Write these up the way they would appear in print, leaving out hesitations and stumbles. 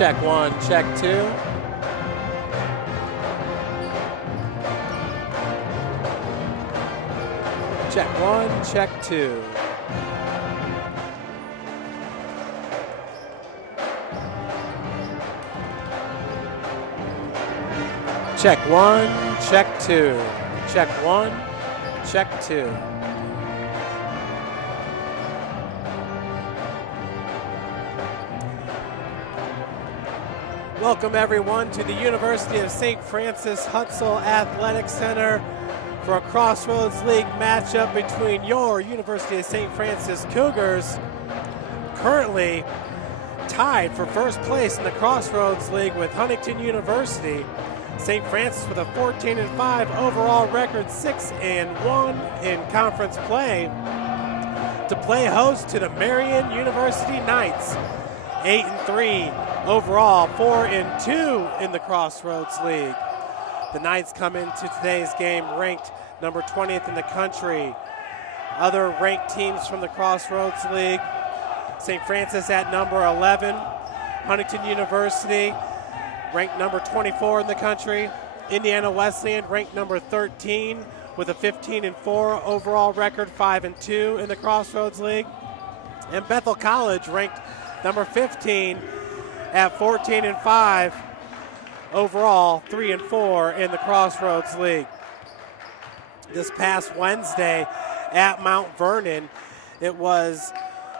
Check one, check two. Check one, check two. Check one, check two. Check one, check two. Welcome everyone to the University of St. Francis Hutzel Athletic Center for a Crossroads League matchup between your University of St. Francis Cougars, currently tied for first place in the Crossroads League with Huntington University. St. Francis with a 14-5 overall record, 6-1 in conference play, to play host to the Marian University Knights, 8-3 overall, 4-2 in the Crossroads League. The Knights come into today's game ranked number 20th in the country. Other ranked teams from the Crossroads League: St. Francis at number 11, Huntington University ranked number 24 in the country, Indiana Wesleyan ranked number 13 with a 15-4 overall record, 5-2 in the Crossroads League, and Bethel College ranked number 15 at 14-5 overall, 3-4 in the Crossroads League. This past Wednesday at Mount Vernon, it was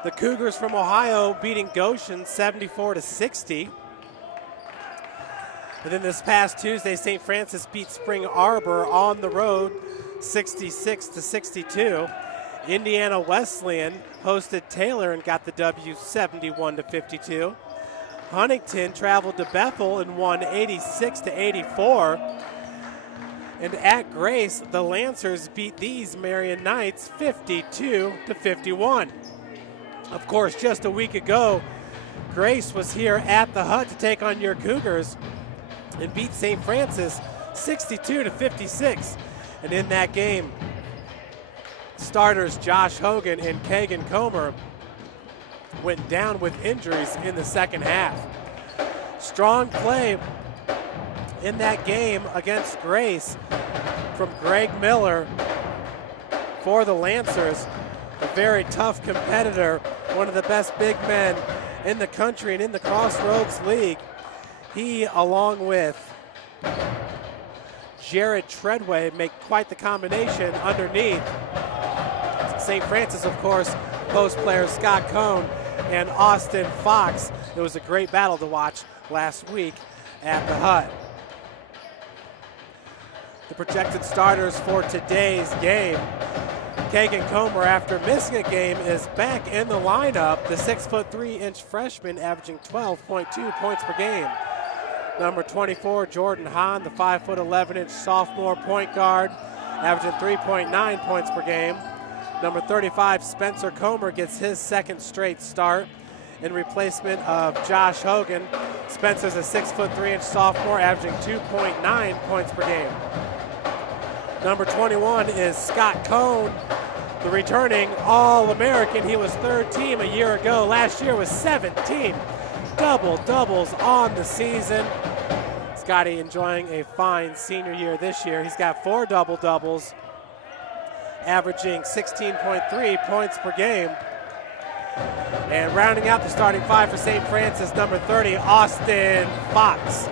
the Cougars from Ohio beating Goshen 74-60. And then this past Tuesday, St. Francis beat Spring Arbor on the road 66-62. Indiana Wesleyan hosted Taylor and got the W 71-52. Huntington traveled to Bethel and won 86-84. And at Grace, the Lancers beat these Marian Knights 52-51. Of course, just a week ago, Grace was here at the Hut to take on your Cougars and beat St. Francis 62-56. And in that game, starters Josh Hogan and Kagan Comer went down with injuries in the second half. Strong play in that game against Grace from Greg Miller for the Lancers, a very tough competitor, one of the best big men in the country and in the Crossroads League. He, along with Jared Treadway, make quite the combination underneath. St. Francis, of course, post players Scott Cohn and Austin Fox. It was a great battle to watch last week at the Hut. The projected starters for today's game: Kagan Comer, after missing a game, is back in the lineup. The 6'3" freshman, averaging 12.2 points per game. Number 24, Jordan Hahn, the 5'11" sophomore point guard, averaging 3.9 points per game. Number 35, Spencer Comer, gets his second straight start in replacement of Josh Hogan. Spencer's a 6'3" sophomore, averaging 2.9 points per game. Number 21 is Scott Cohn, the returning All-American. He was third team a year ago. Last year was 17 double-doubles on the season. Scotty enjoying a fine senior year this year. He's got 4 double-doubles, averaging 16.3 points per game. And rounding out the starting five for St. Francis, number 30, Austin Fox,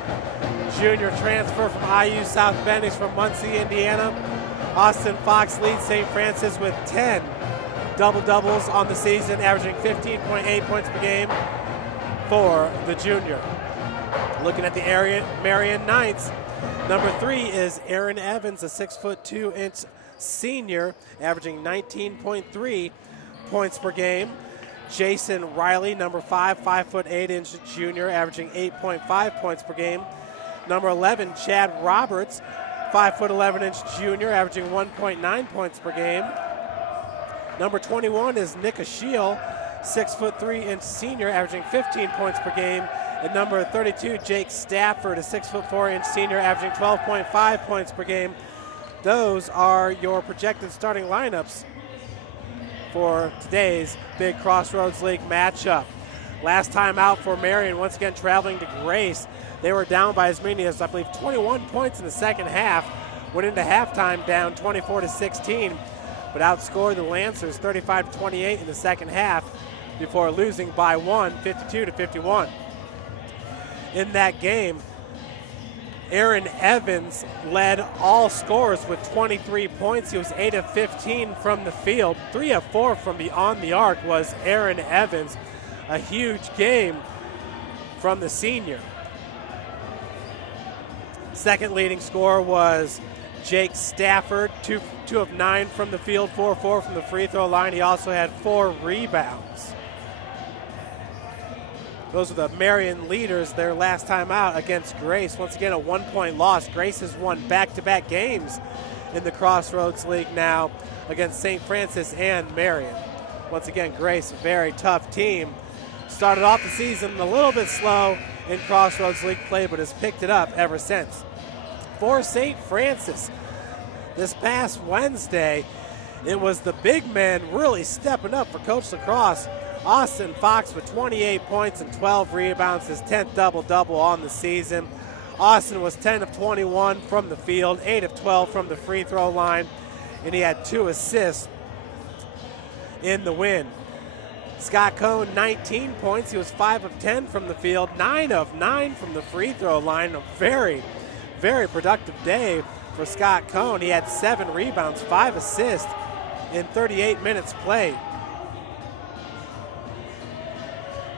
junior transfer from IU South Bend. He's from Muncie, Indiana. Austin Fox leads St. Francis with 10 double-doubles on the season, averaging 15.8 points per game for the junior. Looking at the Marian Knights, number 3 is Aaron Evans, a 6'2" senior, averaging 19.3 points per game. Jason Riley, number 5, 5'8" junior, averaging 8.5 points per game. Number 11, Chad Roberts, 5'11" junior, averaging 1.9 points per game. Number 21 is Nick Ashiel, 6'3" senior, averaging 15 points per game. And number 32, Jake Stafford, a 6'4" senior, averaging 12.5 points per game. Those are your projected starting lineups for today's big Crossroads League matchup. Last time out for Marian, once again traveling to Grace. They were down by as many as, I believe, 21 points in the second half. Went into halftime down 24-16, but outscored the Lancers 35-28 in the second half before losing by 1, 52-51. In that game, Aaron Evans led all scorers with 23 points. He was 8 of 15 from the field. 3 of 4 from beyond the arc was Aaron Evans. A huge game from the senior. Second leading scorer was Jake Stafford, 2 of 9 from the field, 4 of 4 from the free throw line. He also had 4 rebounds. Those are the Marian leaders their last time out against Grace. Once again, a 1-point loss. Grace has won back-to-back games in the Crossroads League now against St. Francis and Marian. Once again, Grace, a very tough team. Started off the season a little bit slow in Crossroads League play, but has picked it up ever since. For St. Francis, this past Wednesday, it was the big men really stepping up for Coach Lacrosse. Austin Fox with 28 points and 12 rebounds, his 10th double-double on the season. Austin was 10 of 21 from the field, 8 of 12 from the free throw line, and he had 2 assists in the win. Scott Cohn, 19 points. He was 5 of 10 from the field, 9 of 9 from the free throw line. A very, very productive day for Scott Cohn. He had 7 rebounds, 5 assists in 38 minutes played.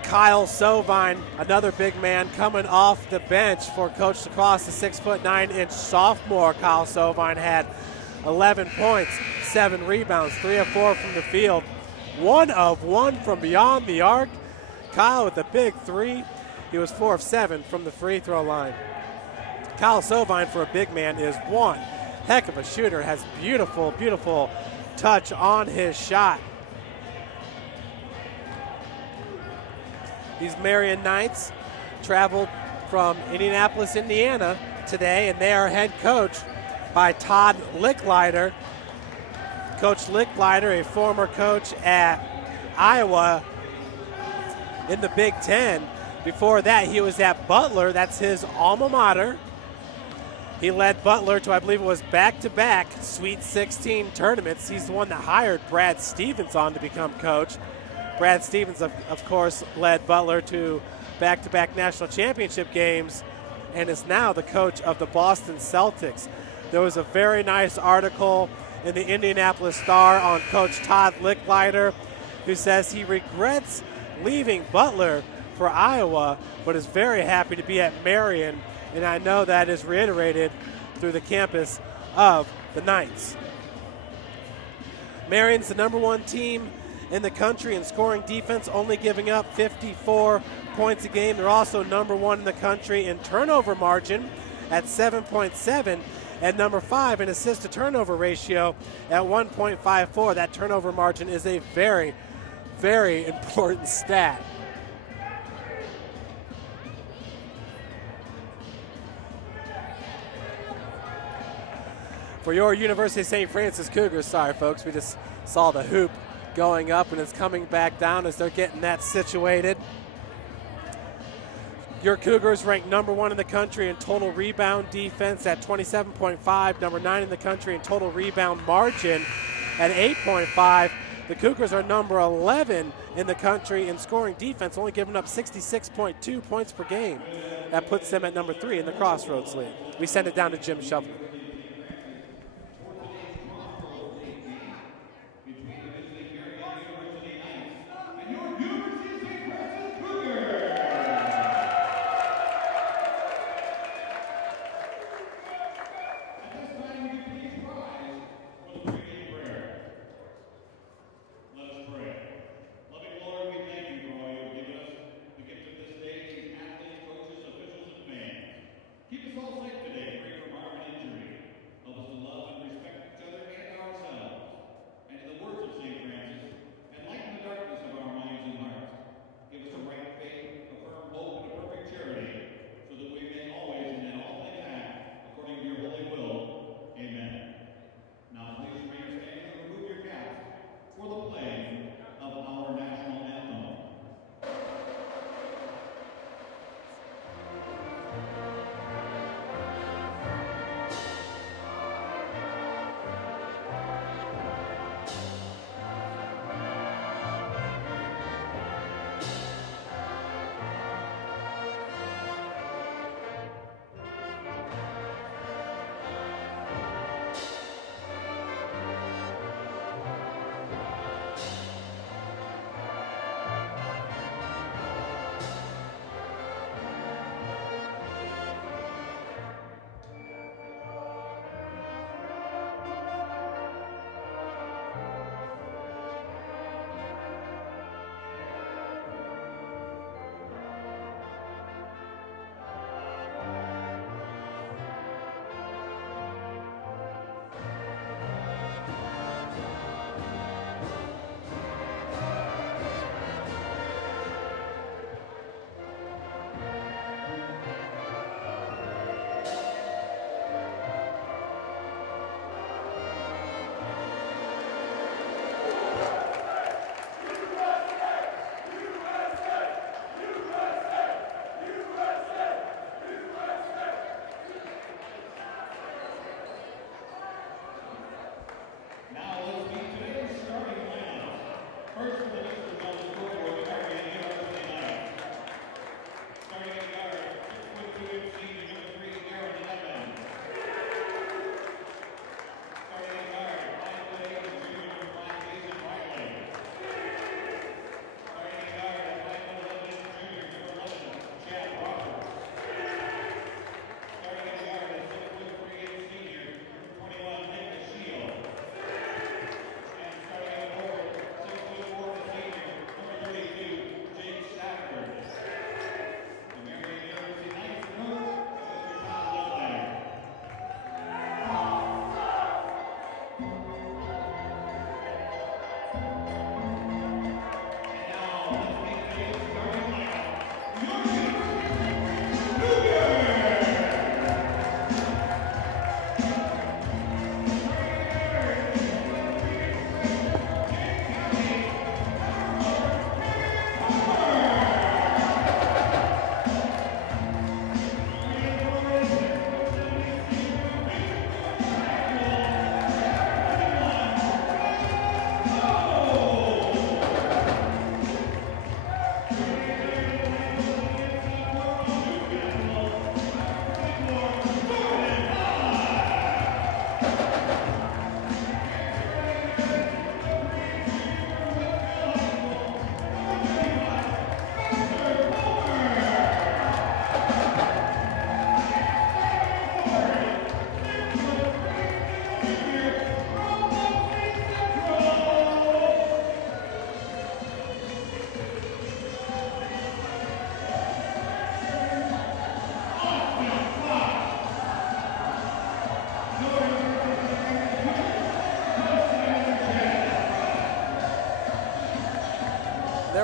Kyle Sovine, another big man coming off the bench for Coach Lacrosse, the 6'9" sophomore. Kyle Sovine had 11 points, 7 rebounds, 3 of 4 from the field, 1 of 1 from beyond the arc. Kyle with a big 3. He was 4 of 7 from the free throw line. Kyle Sovine, for a big man, is one heck of a shooter, has beautiful, beautiful touch on his shot. These Marian Knights traveled from Indianapolis, Indiana today, and they are head coached by Todd Licklider. Coach Licklider, a former coach at Iowa in the Big Ten. Before that, he was at Butler. That's his alma mater. He led Butler to, I believe it was back-to-back Sweet 16 tournaments. He's the one that hired Brad Stevens on to become coach. Brad Stevens, of course, led Butler to back-to-back national championship games and is now the coach of the Boston Celtics. There was a very nice article in the Indianapolis Star on Coach Todd Licklider, who says he regrets leaving Butler for Iowa, but is very happy to be at Marian, and I know that is reiterated through the campus of the Knights. Marian's the #1 team in the country in scoring defense, only giving up 54 points a game. They're also #1 in the country in turnover margin at 7.7, and #5 in assist to turnover ratio at 1.54. That turnover margin is a very, very important stat. For your University of St. Francis Cougars, sorry folks, we just saw the hoop going up and it's coming back down as they're getting that situated. Your Cougars ranked #1 in the country in total rebound defense at 27.5, #9 in the country in total rebound margin at 8.5. The Cougars are #11 in the country in scoring defense, only giving up 66.2 points per game. That puts them at #3 in the Crossroads League. We send it down to Jim Shovelman. Keep us all safe today, free from harm and injury.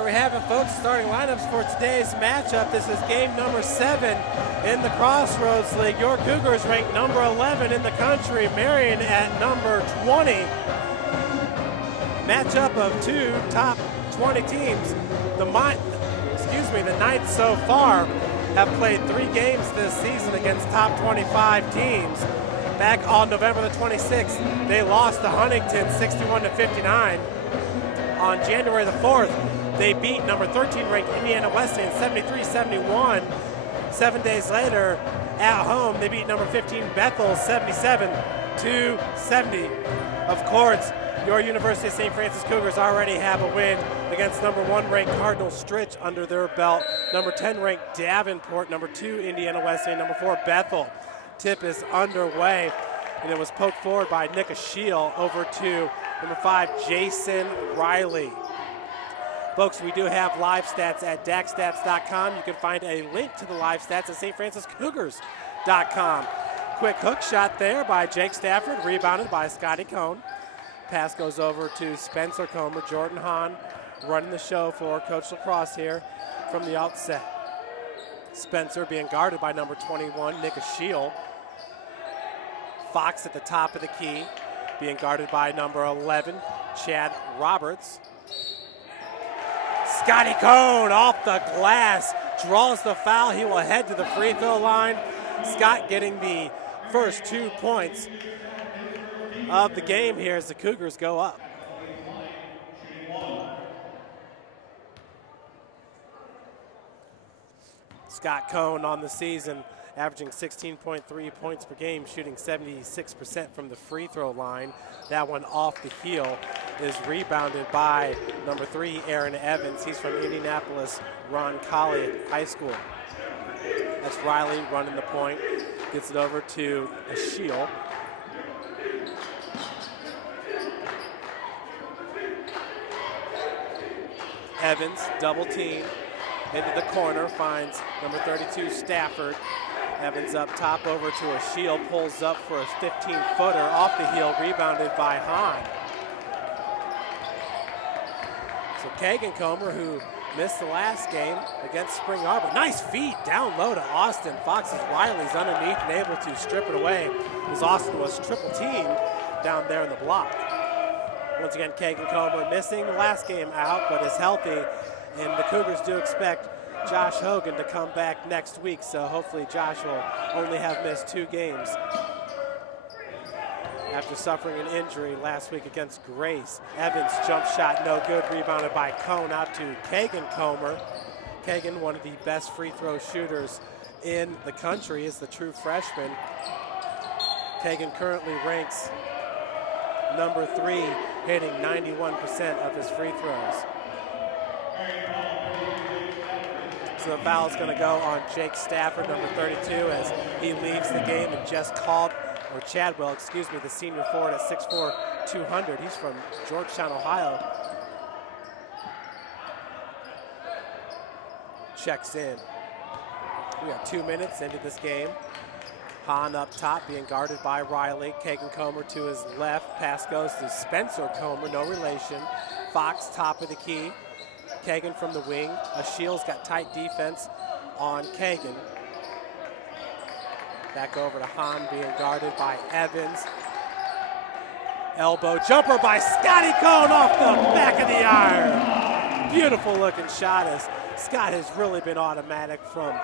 we have it, folks. Starting lineups for today's matchup. This is game number 7 in the Crossroads League. Your Cougars ranked number 11 in the country. Marian at number 20. Matchup of 2 top 20 teams. The Knights so far have played 3 games this season against top 25 teams. Back on November the 26th, they lost to Huntington 61-59. On January the 4th, they beat number 13 ranked Indiana Wesleyan 73-71. 7 days later, at home, they beat number 15 Bethel 77-70. Of course, your University of St. Francis Cougars already have a win against number 1 ranked Cardinal Stritch under their belt, number 10 ranked Davenport, number 2 Indiana Wesleyan, number 4 Bethel. Tip is underway, and it was poked forward by Nick Ashiel over to number 5 Jason Riley. Folks, we do have live stats at daxstats.com. You can find a link to the live stats at stfranciscougars.com. Quick hook shot there by Jake Stafford, rebounded by Scotty Cohn. Pass goes over to Spencer Comer. Jordan Hahn running the show for Coach Lacrosse here from the outset. Spencer being guarded by number 21, Nick Ashiel. Fox at the top of the key, being guarded by number 11, Chad Roberts. Scotty Cohn off the glass, draws the foul. He will head to the free throw line. Scott getting the first 2 points of the game here as the Cougars go up. Scott Cohn on the season, averaging 16.3 points per game, shooting 76% from the free throw line. That one off the heel is rebounded by number 3, Aaron Evans. He's from Indianapolis Roncalli High School. That's Riley running the point. Gets it over to Ashiel. Evans, double team, into the corner, finds number 32, Stafford. Evans up top over to Ashiel, pulls up for a 15-footer off the heel, rebounded by Hahn. So Kagan Comer, who missed the last game against Spring Arbor. Nice feed down low to Austin. Fox's Riley's underneath and able to strip it away as Austin was triple teamed down there in the block. Once again, Kagan Comer missing the last game out, but is healthy, and the Cougars do expect Josh Hogan to come back next week, so hopefully Josh will only have missed 2 games after suffering an injury last week against Grace. Evans' jump shot no good, rebounded by Cohn out to Kagan Comer. Kagan, one of the best free throw shooters in the country, is the true freshman. Kagan currently ranks number 3, hitting 91% of his free throws. So the foul is going to go on Jake Stafford, number 32, as he leaves the game, and Chadwell, the senior forward at 6'4", 200. He's from Georgetown, Ohio. Checks in. We are 2 minutes into this game. Hahn up top, being guarded by Riley. Kagan Comer to his left. Pass goes to Spencer Comer, no relation. Fox, top of the key. Kagan from the wing. Ashiel's got tight defense on Kagan. Back over to Hahn, being guarded by Evans. Elbow jumper by Scotty Cohn off the back of the iron. Beautiful looking shot, as Scott has really been automatic from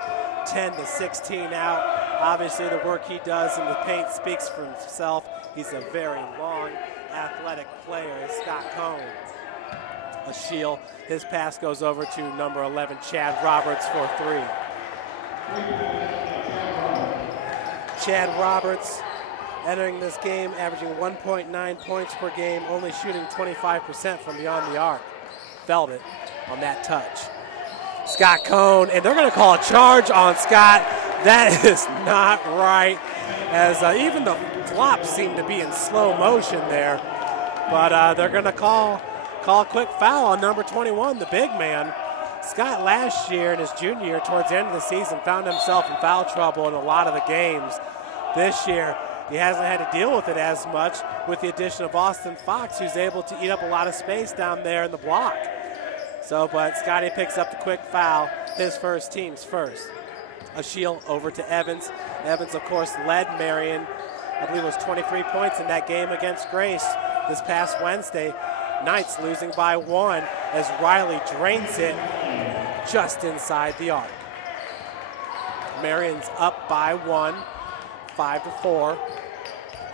10 to 16 out. Obviously the work he does in the paint speaks for himself. He's a very long, athletic player, as Scott Cohn. Ashiel, his pass goes over to number 11, Chad Roberts, for 3. Chad Roberts entering this game, averaging 1.9 points per game, only shooting 25% from beyond the arc. Felt it on that touch. Scott Cohn, and they're going to call a charge on Scott. That is not right, as even the flops seem to be in slow motion there. But they're going to call a quick foul on number 21, the big man. Scott last year in his junior year, towards the end of the season, found himself in foul trouble in a lot of the games. This year, he hasn't had to deal with it as much with the addition of Austin Fox, who's able to eat up a lot of space down there in the block. So, but Scotty picks up the quick foul, his first, team's first. Ashiel over to Evans. Evans, of course, led Marian. I believe it was 23 points in that game against Grace this past Wednesday. Knights losing by 1 as Riley drains it just inside the arc. Marian's up by 1, 5-4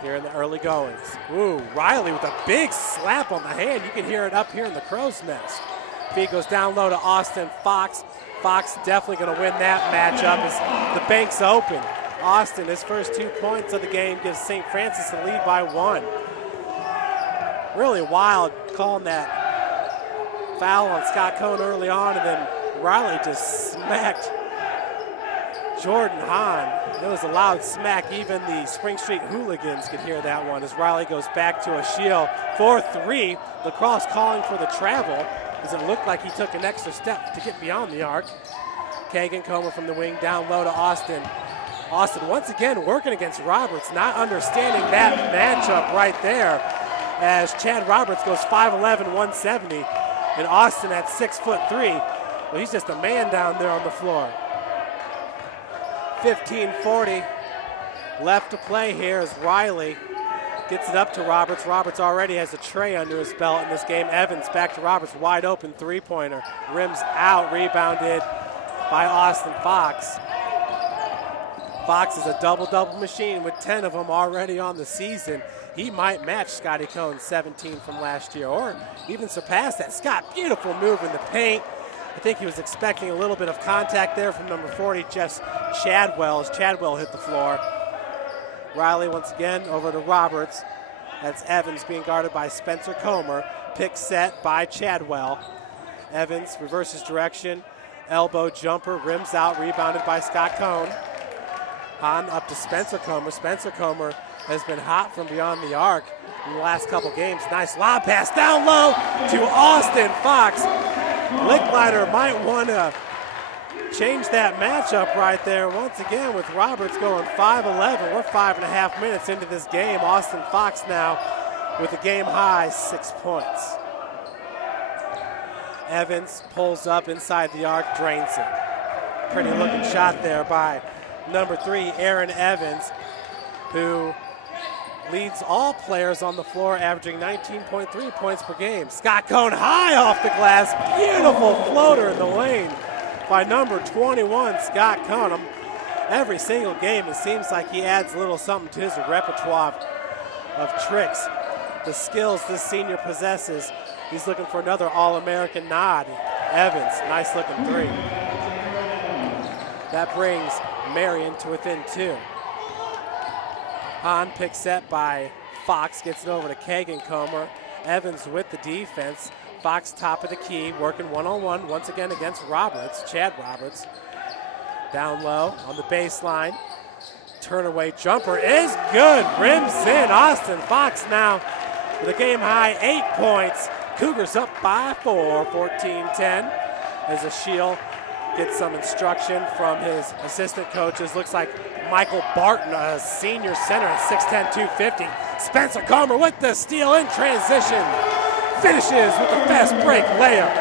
here in the early goings. Ooh, Riley with a big slap on the hand. You can hear it up here in the crow's nest. Feed goes down low to Austin Fox. Fox definitely going to win that matchup as the bank's open. Austin, his first 2 points of the game, gives St. Francis the lead by 1. Really wild calling that foul on Scott Cohn early on, and then Riley just smacked Jordan Hahn. It was a loud smack. Even the Spring Street hooligans could hear that one as Riley goes back to Ashiel for 3. Lacrosse calling for the travel as it looked like he took an extra step to get beyond the arc. Kagan Comer from the wing down low to Austin. Austin once again working against Roberts, not understanding that matchup right there as Chad Roberts goes 5'11", 170, and Austin at 6'3". Well, he's just a man down there on the floor. 15:40 left to play here as Riley gets it up to Roberts. Roberts already has a tray under his belt in this game. Evans back to Roberts, wide open three-pointer. Rims out, rebounded by Austin Fox. Fox is a double-double machine with 10 of them already on the season. He might match Scotty Cohn's 17 from last year or even surpass that. Scott, beautiful move in the paint. I think he was expecting a little bit of contact there from number 40, Jess Chadwell, as Chadwell hit the floor. Riley once again over to Roberts. That's Evans being guarded by Spencer Comer. Pick set by Chadwell. Evans reverses direction. Elbow jumper, rims out, rebounded by Scott Cohn. Hahn up to Spencer Comer. Spencer Comer has been hot from beyond the arc in the last couple games. Nice lob pass down low to Austin Fox. Licklider might want to change that matchup right there once again with Roberts going 5'11". We're 5.5 minutes into this game. Austin Fox now with a game high 6 points. Evans pulls up inside the arc, drains it. Pretty looking shot there by number 3, Aaron Evans, who leads all players on the floor, averaging 19.3 points per game. Scott Cohn high off the glass. Beautiful floater in the lane by number 21, Scott Cohn. Every single game, it seems like he adds a little something to his repertoire of tricks. The skills this senior possesses. He's looking for another All-American nod. Evans, nice looking 3. That brings Marian to within 2. Hahn pick set by Fox, gets it over to Kagan Comer. Evans with the defense. Fox top of the key, working one-on-one once again against Roberts, Chad Roberts. Down low on the baseline. Turn away jumper is good, rims in. Austin Fox now with a game high 8 points. Cougars up by 4, 14-10 as Ashiel gets some instruction from his assistant coaches. Looks like Michael Barton, a senior center at 6'10", 250. Spencer Comer with the steal in transition. Finishes with a fast break layup.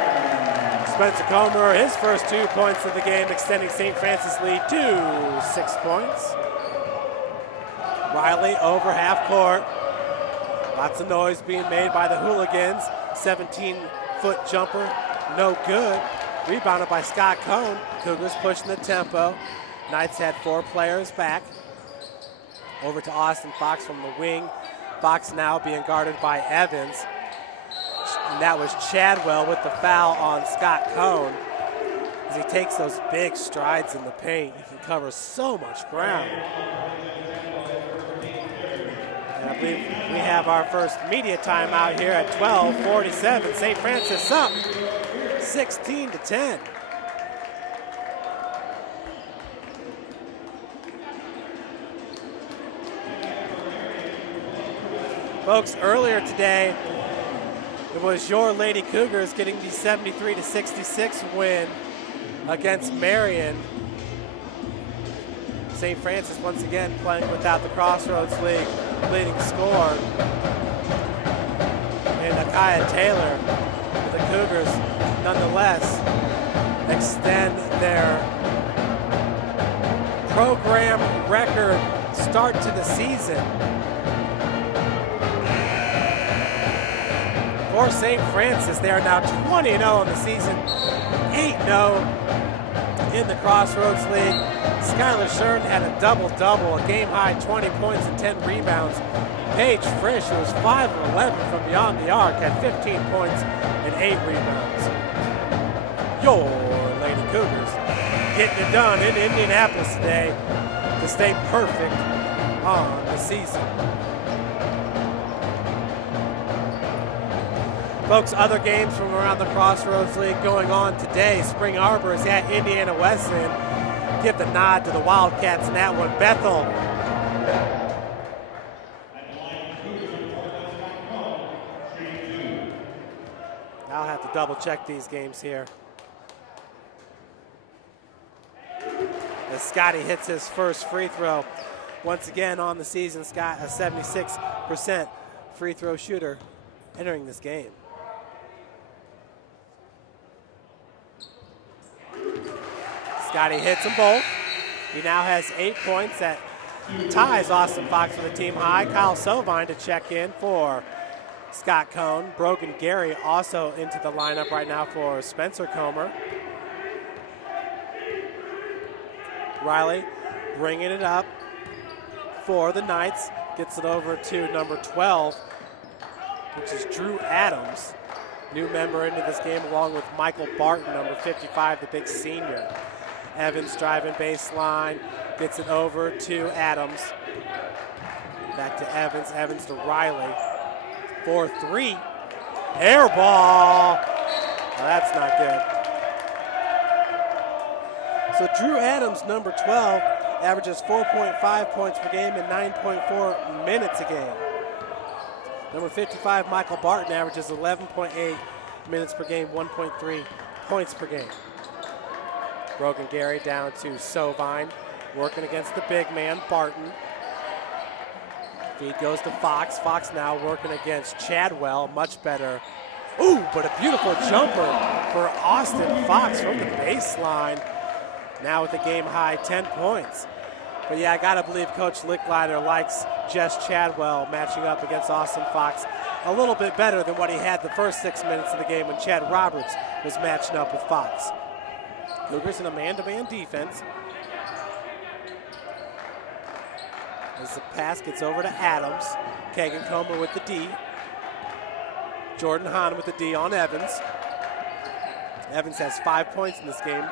Spencer Comer, his first 2 points of the game, extending St. Francis lead to 6 points. Riley over half court. Lots of noise being made by the hooligans. 17-foot jumper, no good. Rebounded by Scott Cohn. Cougars pushing the tempo. Knights had 4 players back. Over to Austin Fox from the wing. Fox now being guarded by Evans. And that was Chadwell with the foul on Scott Cohn. As he takes those big strides in the paint, he can cover so much ground. And I believe we have our first media timeout here at 12:47. St. Francis up 16-10. Folks, earlier today, it was your Lady Cougars getting the 73-66 win against Marian. St. Francis once again playing without the Crossroads League leading scorer. And Akaya Taylor, the Cougars nonetheless extend their program record start to the season. For St. Francis, they are now 20-0 in the season, 8-0 in the Crossroads League. Skylar Shern had a double-double, a game-high 20 points and 10 rebounds. Paige Frisch, who was 5 of 11 from beyond the arc, had 15 points and 8 rebounds. Your Lady Cougars getting it done in Indianapolis today to stay perfect on the season. Folks, other games from around the Crossroads League going on today. Spring Arbor is at Indiana Wesleyan. Give the nod to the Wildcats in that one. Bethel. I'll have to double check these games here. As Scotty hits his first free throw. Once again on the season, Scott, a 76% free throw shooter entering this game. Scotty hits them both. He now has 8 points. That ties Austin Fox for the team high. Kyle Sovine to check in for Scott Cohn. Brogan Gary also into the lineup right now for Spencer Comer. Riley bringing it up for the Knights. Gets it over to number 12, which is Drew Adams. New member into this game along with Michael Barton, number 55, the big senior. Evans driving baseline, gets it over to Adams. Back to Evans, Evans to Riley. 4-3, air ball. Well, that's not good. So Drew Adams, number 12, averages 4.5 points per game and 9.4 minutes a game. Number 55, Michael Barton, averages 11.8 minutes per game, 1.3 points per game. Brogan Gary down to Sovine, working against the big man, Barton. Feed goes to Fox. Fox now working against Chadwell, much better. Ooh, but a beautiful jumper for Austin Fox from the baseline. Now with a game-high 10 points. But yeah, I gotta believe Coach Licklider likes Jess Chadwell matching up against Austin Fox a little bit better than what he had the first 6 minutes of the game when Chad Roberts was matching up with Fox. Cougars in a man-to-man defense. As the pass gets over to Adams. Kagan Comer with the D. Jordan Hahn with the D on Evans. Evans has 5 points in this game.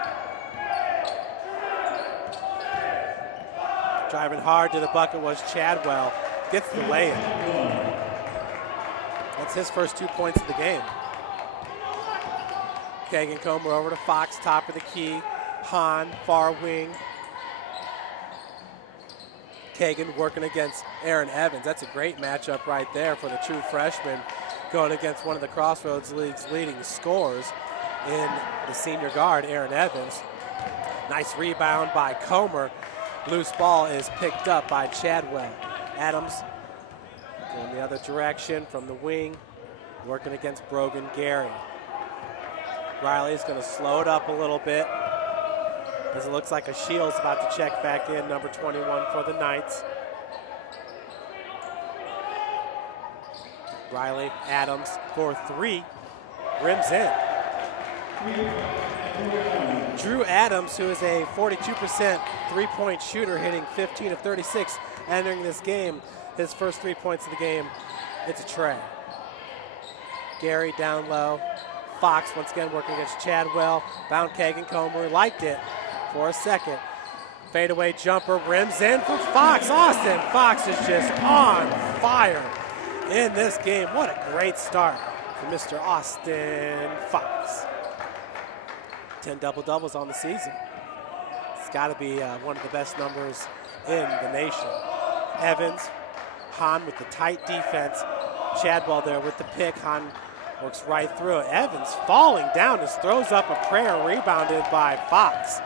Driving hard to the bucket was Chadwell. Gets the lay-in. That's his first 2 points of the game. Kagan Comer over to Fox, top of the key. Hahn, far wing. Kagan working against Aaron Evans. That's a great matchup right there for the true freshman going against one of the Crossroads League's leading scorers in the senior guard, Aaron Evans. Nice rebound by Comer. Loose ball is picked up by Chadwell. Adams going the other direction from the wing, working against Brogan Gary. Riley's going to slow it up a little bit as it looks like a Shields about to check back in, number 21 for the Knights. Riley, Adams for 3, rims in. Drew Adams, who is a 42% three-point shooter, hitting 15 of 36 entering this game. His first 3 points of the game, it's a tray. Gary down low. Fox once again working against Chadwell. Bound Kagan Comer, liked it for a second. Fadeaway jumper, rims in for Fox. Austin Fox is just on fire in this game. What a great start for Mr. Austin Fox. 10 double-doubles on the season. It's got to be one of the best numbers in the nation. Evans, Hahn with the tight defense. Chadwell there with the pick. Hahn works right through it. Evans falling down, just throws up a prayer, rebounded by Fox.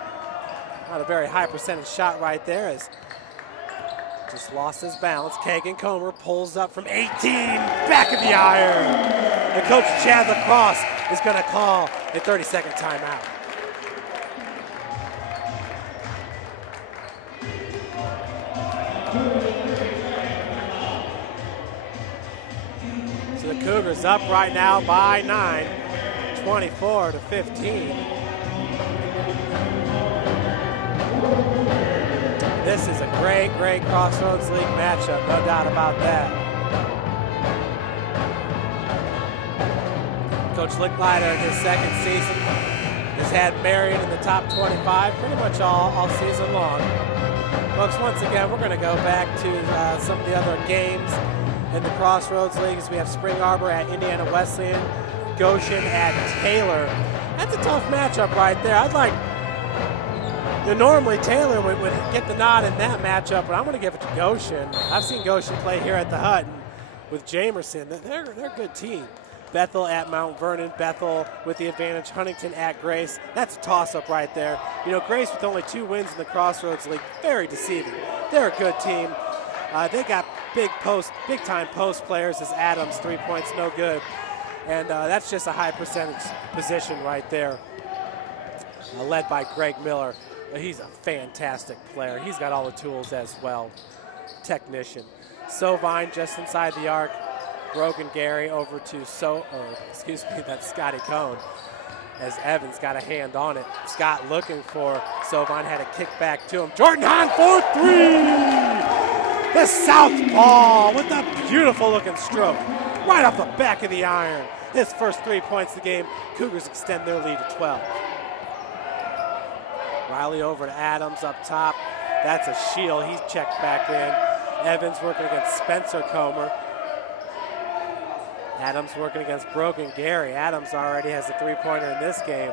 Not a very high percentage shot right there, as just lost his balance. Kagan Comer pulls up from 18, back of the iron. And Coach Chad Lacrosse is going to call a 30-second timeout. So the Cougars up right now by 9, 24-15. This is a great Crossroads League matchup, no doubt about that. Coach Licklider in his second season has had Marian in the top 25 pretty much all season long. Folks, once again, we're going to go back to some of the other games in the Crossroads Leagues. We have Spring Arbor at Indiana Wesleyan, Goshen at Taylor. That's a tough matchup right there. I'd like... normally Taylor would get the nod in that matchup, but I'm going to give it to Goshen. I've seen Goshen play here at the Hut with Jamerson. They're a good team. Bethel at Mount Vernon. Bethel with the advantage. Huntington at Grace. That's a toss-up right there. You know, Grace with only 2 wins in the Crossroads League, very deceiving. They're a good team. They got big-time post players as Adams, 3 points, no good. And that's just a high percentage position right there, led by Greg Miller. He's a fantastic player. He's got all the tools as well. Technician. Sovine just inside the arc. Brogan Gary over to that's Scotty Cohn, as Evans got a hand on it. Scott looking for Sovine, had a kick back to him. Jordan Hahn for 3! The southpaw with a beautiful looking stroke right off the back of the iron. His first 3 points of the game. Cougars extend their lead to 12. Riley over to Adams up top. That's a shield. He's checked back in. Evans working against Spencer Comer. Adams working against Brogan Gary. Adams already has a 3-pointer in this game.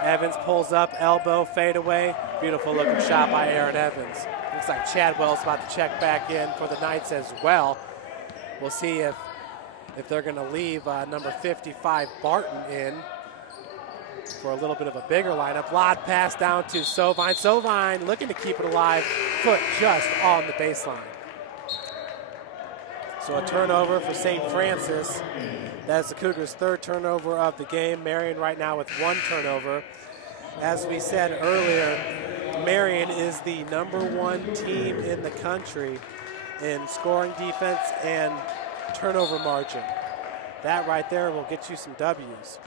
Evans pulls up, elbow, fade away. Beautiful looking shot by Aaron Evans. Looks like Chadwell's about to check back in for the Knights as well. We'll see if they're going to leave number 55 Barton in for a little bit of a bigger lineup. Lob pass down to Sovine. Sovine looking to keep it alive. Foot just on the baseline. So a turnover for St. Francis. That's the Cougars' 3rd turnover of the game. Marian right now with 1 turnover. As we said earlier, Marian is the #1 team in the country in scoring defense and turnover margin. That right there will get you some W's.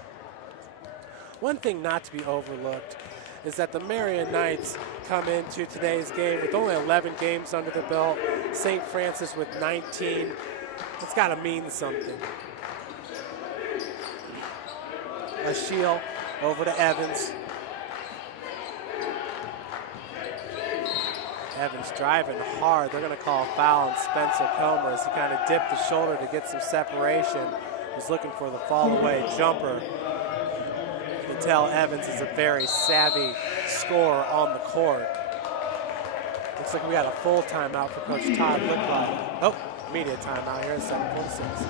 One thing not to be overlooked is that the Marian Knights come into today's game with only 11 games under the belt. St. Francis with 19. It's got to mean something. A shield over to Evans. Evans driving hard. They're going to call a foul on Spencer Comer as he kind of dipped the shoulder to get some separation. He's looking for the fall-away jumper. You can tell Evans is a very savvy scorer on the court. Looks like we got a full timeout for Coach Todd Licklider. Oh, media timeout here at 7:46.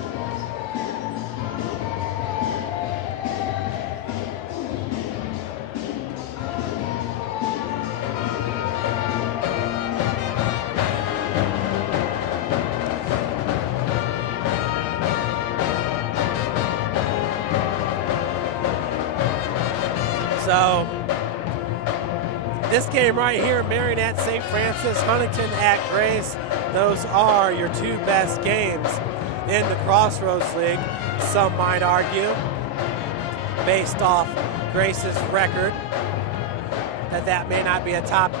So this game right here, Marian at St. Francis, Huntington at Grace, those are your 2 best games in the Crossroads League. Some might argue, based off Grace's record, that may not be a top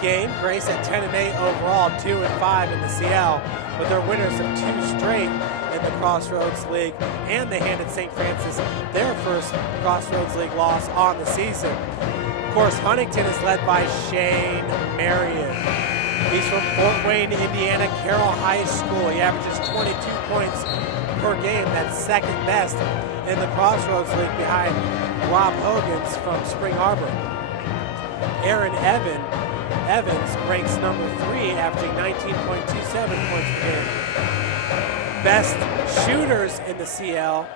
game. Grace at 10-8 overall, 2-5 in the CL, but they're winners of 2 straight in the Crossroads League, and they handed St. Francis their first Crossroads League loss on the season. Of course, Huntington is led by Shane Marion. He's from Fort Wayne, Indiana, Carroll High School. He averages 22 points per game. That's 2nd best in the Crossroads League behind Rob Hogan's from Spring Arbor. Aaron Evans ranks number 3, averaging 19.27 points per game. Best shooters in the CL,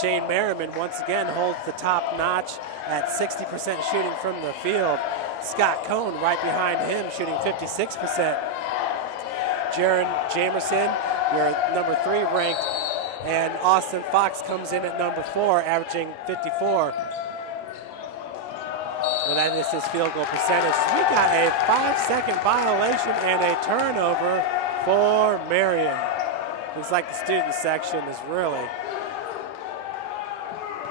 Shane Merriman once again holds the top notch at 60% shooting from the field. Scott Cohn right behind him, shooting 56%. Jaron Jamerson, your number 3 ranked And Austin Fox comes in at number 4, averaging 54. And that is his field goal percentage. We got a 5-second violation and a turnover for Marian. Looks like the student section is really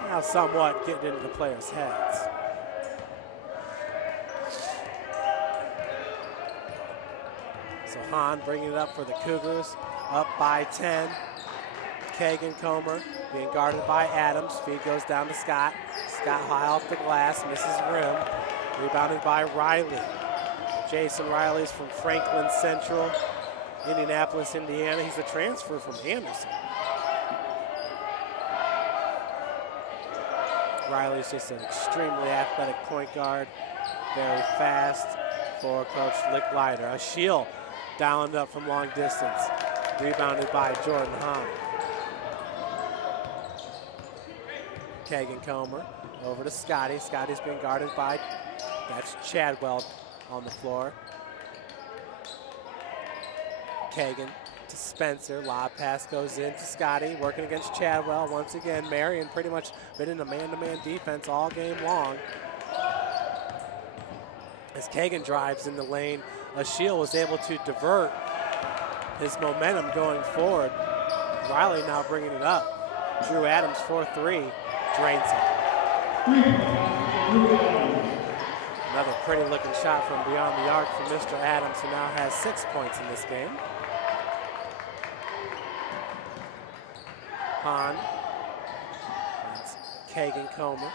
now somewhat getting into the players' heads. So Hahn bringing it up for the Cougars, up by 10. Kagan Comer being guarded by Adams. Feed goes down to Scott. Scott high off the glass, misses rim. Rebounded by Riley. Jason Riley's from Franklin Central, Indianapolis, Indiana. He's a transfer from Anderson. Riley's just an extremely athletic point guard, very fast for Coach Licklider. A Shield dialed up from long distance, rebounded by Jordan Hahn. Kagan Comer over to Scotty. Scotty's been guarded by, that's Chadwell on the floor. Kagan to Spencer. Lob pass goes in to Scotty, working against Chadwell. Once again, Marian pretty much been in a man-to-man defense all game long. As Kagan drives in the lane, Ashiel was able to divert his momentum going forward. Riley now bringing it up. Drew Adams 4-3, drains it. Another pretty looking shot from beyond the arc from Mr. Adams, who now has 6 points in this game. Hahn. That's Kagan Comer.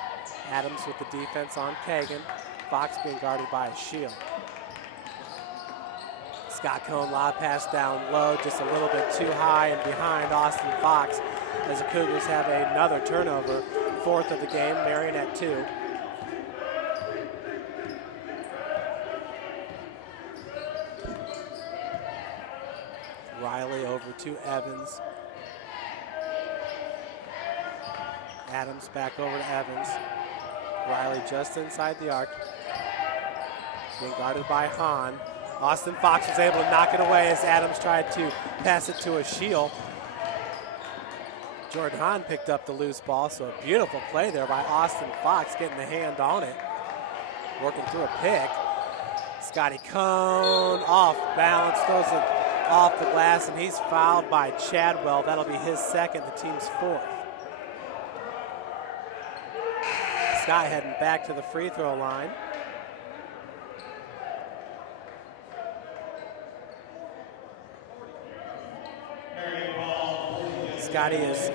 Adams with the defense on Kagan. Fox being guarded by a Shield. Scott Cohn lob pass down low, just a little bit too high and behind Austin Fox, as the Cougars have another turnover, 4th of the game, Marian at 2. Riley over to Evans. Adams back over to Evans. Riley just inside the arc. Being guarded by Hahn. Austin Fox was able to knock it away as Adams tried to pass it to a Shield. Jordan Hahn picked up the loose ball, so a beautiful play there by Austin Fox, getting the hand on it. Working through a pick. Scotty Cohn off balance, throws it off the glass, and he's fouled by Chadwell. That'll be his second, the team's 4th. Scott heading back to the free throw line. Scotty is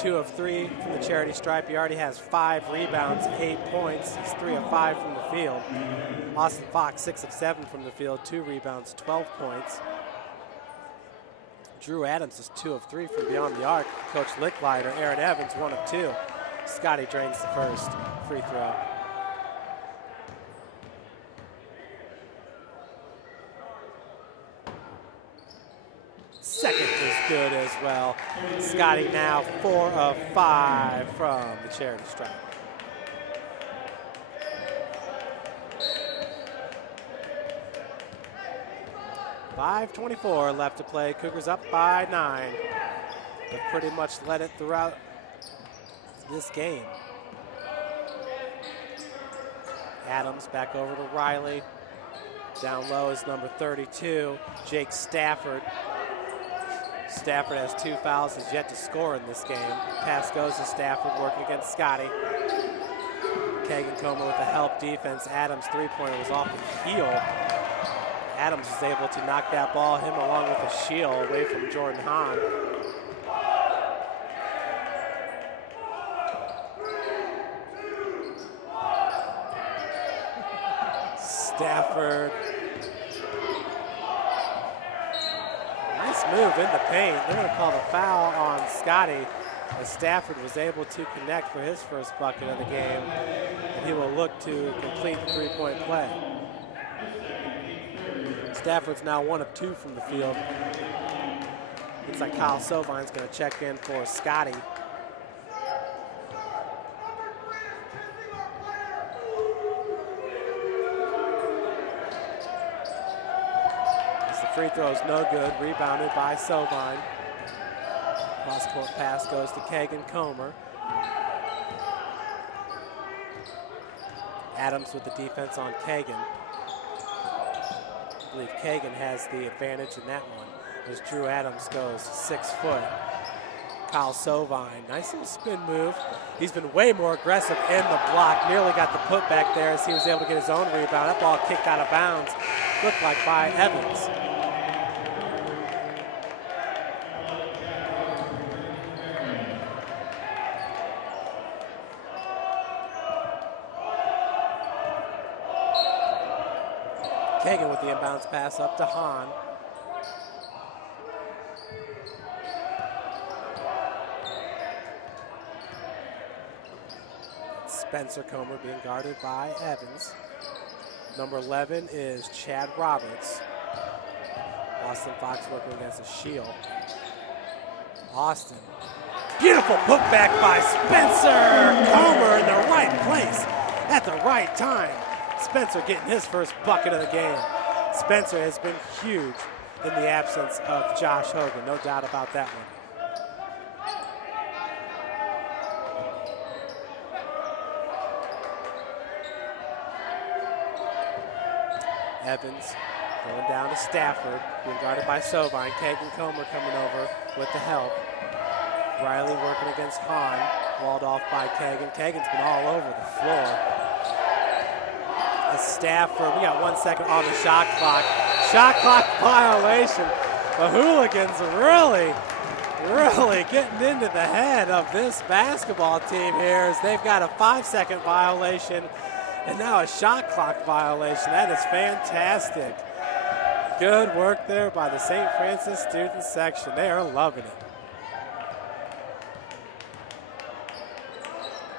2 of 3 from the charity stripe. He already has 5 rebounds, 8 points. He's 3 of 5 from the field. Austin Fox, 6 of 7 from the field, 2 rebounds, 12 points. Drew Adams is 2 of 3 from beyond the arc. Coach Licklider, Aaron Evans, 1 of 2. Scotty drains the first free throw. Second is good as well. Scotty now 4 of 5 from the charity stripe. .5:24 left to play. Cougars up by 9. They've pretty much led it throughout this game. Adams back over to Riley. Down low is number 32, Jake Stafford. Stafford has 2 fouls, has yet to score in this game. Pass goes to Stafford, working against Scotty. Kagan Comer with the help defense. Adams' 3-pointer was off the heel. Adams is able to knock that ball, him along with a Shield, away from Jordan Hahn. Stafford. Nice move in the paint. They're going to call the foul on Scotty, as Stafford was able to connect for his first bucket of the game, and he will look to complete the 3-point play. Stafford's now 1 of 2 from the field. Looks like Kyle Sovine's going to check in for Scotty. Free throw is no good, rebounded by Sovine. Cross-court pass goes to Kagan Comer. Adams with the defense on Kagan. I believe Kagan has the advantage in that one as Drew Adams goes 6 foot. Kyle Sovine, nice little spin move. He's been way more aggressive in the block. Nearly got the putback there as he was able to get his own rebound. That ball kicked out of bounds. Looked like by Evans. Kagan with the inbounds pass up to Hahn. Spencer Comer being guarded by Evans. Number 11 is Chad Roberts. Austin Fox working against a shield. Austin. Beautiful putback by Spencer Comer in the right place at the right time. Spencer getting his first bucket of the game. Spencer has been huge in the absence of Josh Hogan, no doubt about that one. Evans going down to Stafford, being guarded by Sovine. Kagan Comer coming over with the help. Riley working against Hahn, walled off by Kagan. Kagan's been all over the floor. Stafford, we got 1 second on the shot clock. Shot clock violation. The hooligans really getting into the head of this basketball team here as they've got a 5-second violation and now a shot clock violation. That is fantastic. Good work there by the St. Francis student section. They are loving it.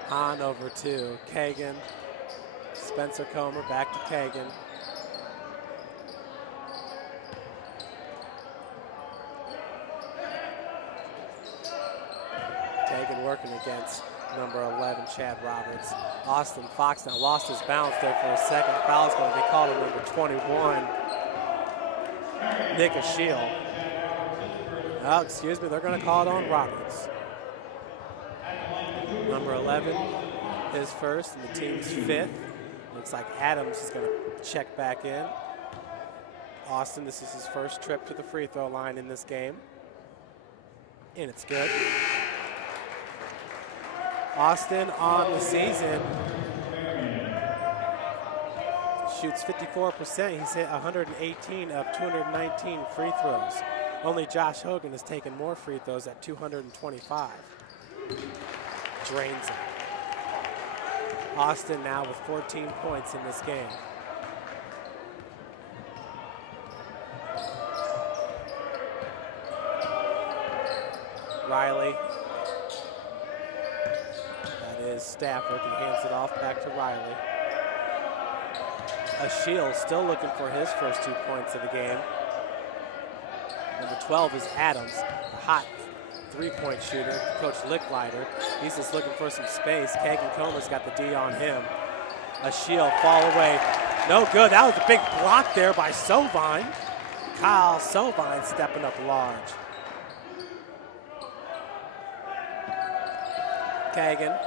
Hahn over to Kagan. Spencer Comer back to Kagan. Kagan working against number 11, Chad Roberts. Austin Fox now lost his balance there for a second. Foul's going to be called on number 21, Nick Ashiel. Oh, excuse me, they're going to call it on Roberts. Number 11, his first and the team's 5th. Looks like Adams is going to check back in. Austin, this is his first trip to the free throw line in this game. And it's good. Austin on the season shoots 54%. He's hit 118 of 219 free throws. Only Josh Hogan has taken more free throws at 225. Drains it. Austin now with 14 points in this game. Riley. That is Stafford. He hands it off back to Riley. Ashiel still looking for his first 2 points of the game. Number 12 is Adams, the hot three-point shooter, Coach Licklider. He's just looking for some space. Kagan Comer's got the D on him. Ashiel fall away. No good. That was a big block there by Sovine. Kyle Sovine stepping up large. Kagan.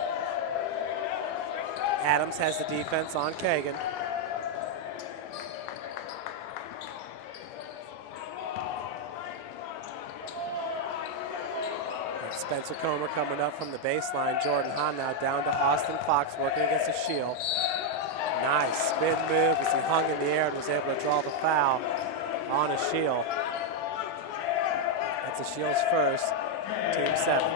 Adams has the defense on Kagan. Spencer Comer coming up from the baseline. Jordan Hahn now down to Austin Fox working against Ashiel. Nice spin move as he hung in the air and was able to draw the foul on Ashiel. That's Ashiel's first, team 7.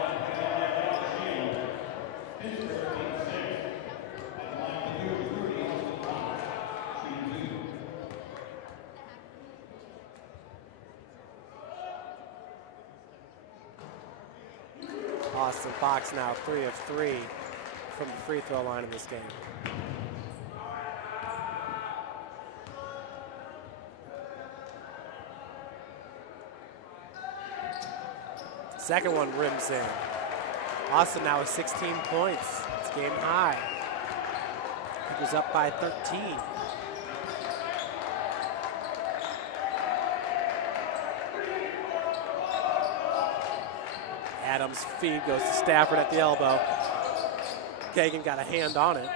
Austin Fox now 3 of 3 from the free throw line in this game. Second one rims in. Austin now with 16 points. It's game high. He was up by 13. Adams' feed goes to Stafford at the elbow. Kagan got a hand on it.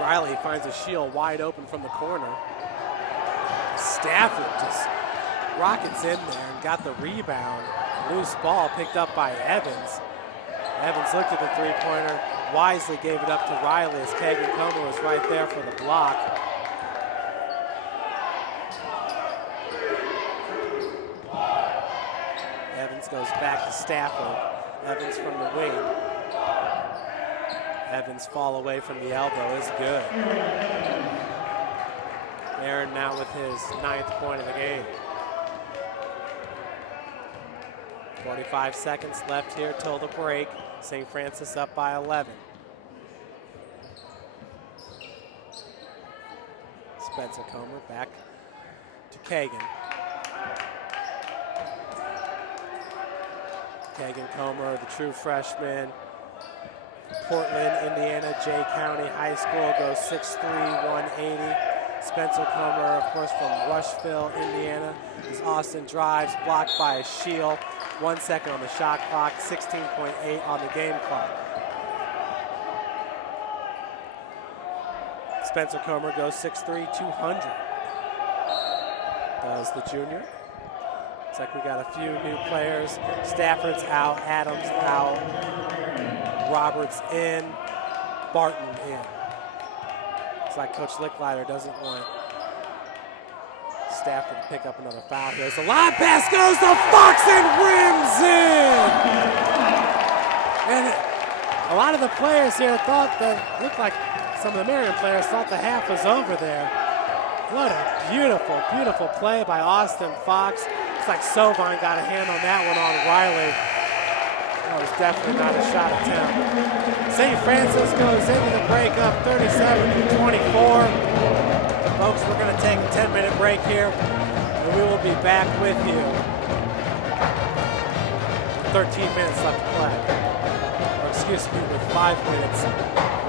Riley finds a Shield wide open from the corner. Stafford just rockets in there and got the rebound. Loose ball picked up by Evans. Evans looked at the three-pointer, wisely gave it up to Riley as Kagan Comer was right there for the block. Evans goes back to Stafford. Evans from the wing. Evans' fall away from the elbow is good. Aaron now with his 9th point of the game. 45 seconds left here till the break. St. Francis up by 11. Spencer Comer back to Kagan. Kagan Comer, the true freshman. Portland, Indiana, Jay County High School, goes 6'3", 180. Spencer Comer, of course, from Rushville, Indiana. As Austin drives, blocked by a Shield. 1 second on the shot clock, 16.8 on the game clock. Spencer Comer goes 6'3", 200. Does the junior. Looks like we got a few new players. Stafford's out, Adams out, Roberts in, Barton in. Looks like Coach Licklider doesn't want Stafford to pick up another foul here. So the lob pass goes to Fox and rims in! And a lot of the players here thought that, looked like some of the Marian players thought the half was over there. What a beautiful, beautiful play by Austin Fox. Looks like Sovine got a hand on that one on Riley. That was definitely not a shot attempt. St. Francis goes into the break up 37-24. Folks, we're going to take a 10-minute break here, and we will be back with you. 13 minutes left to play. Or excuse me, with 5 minutes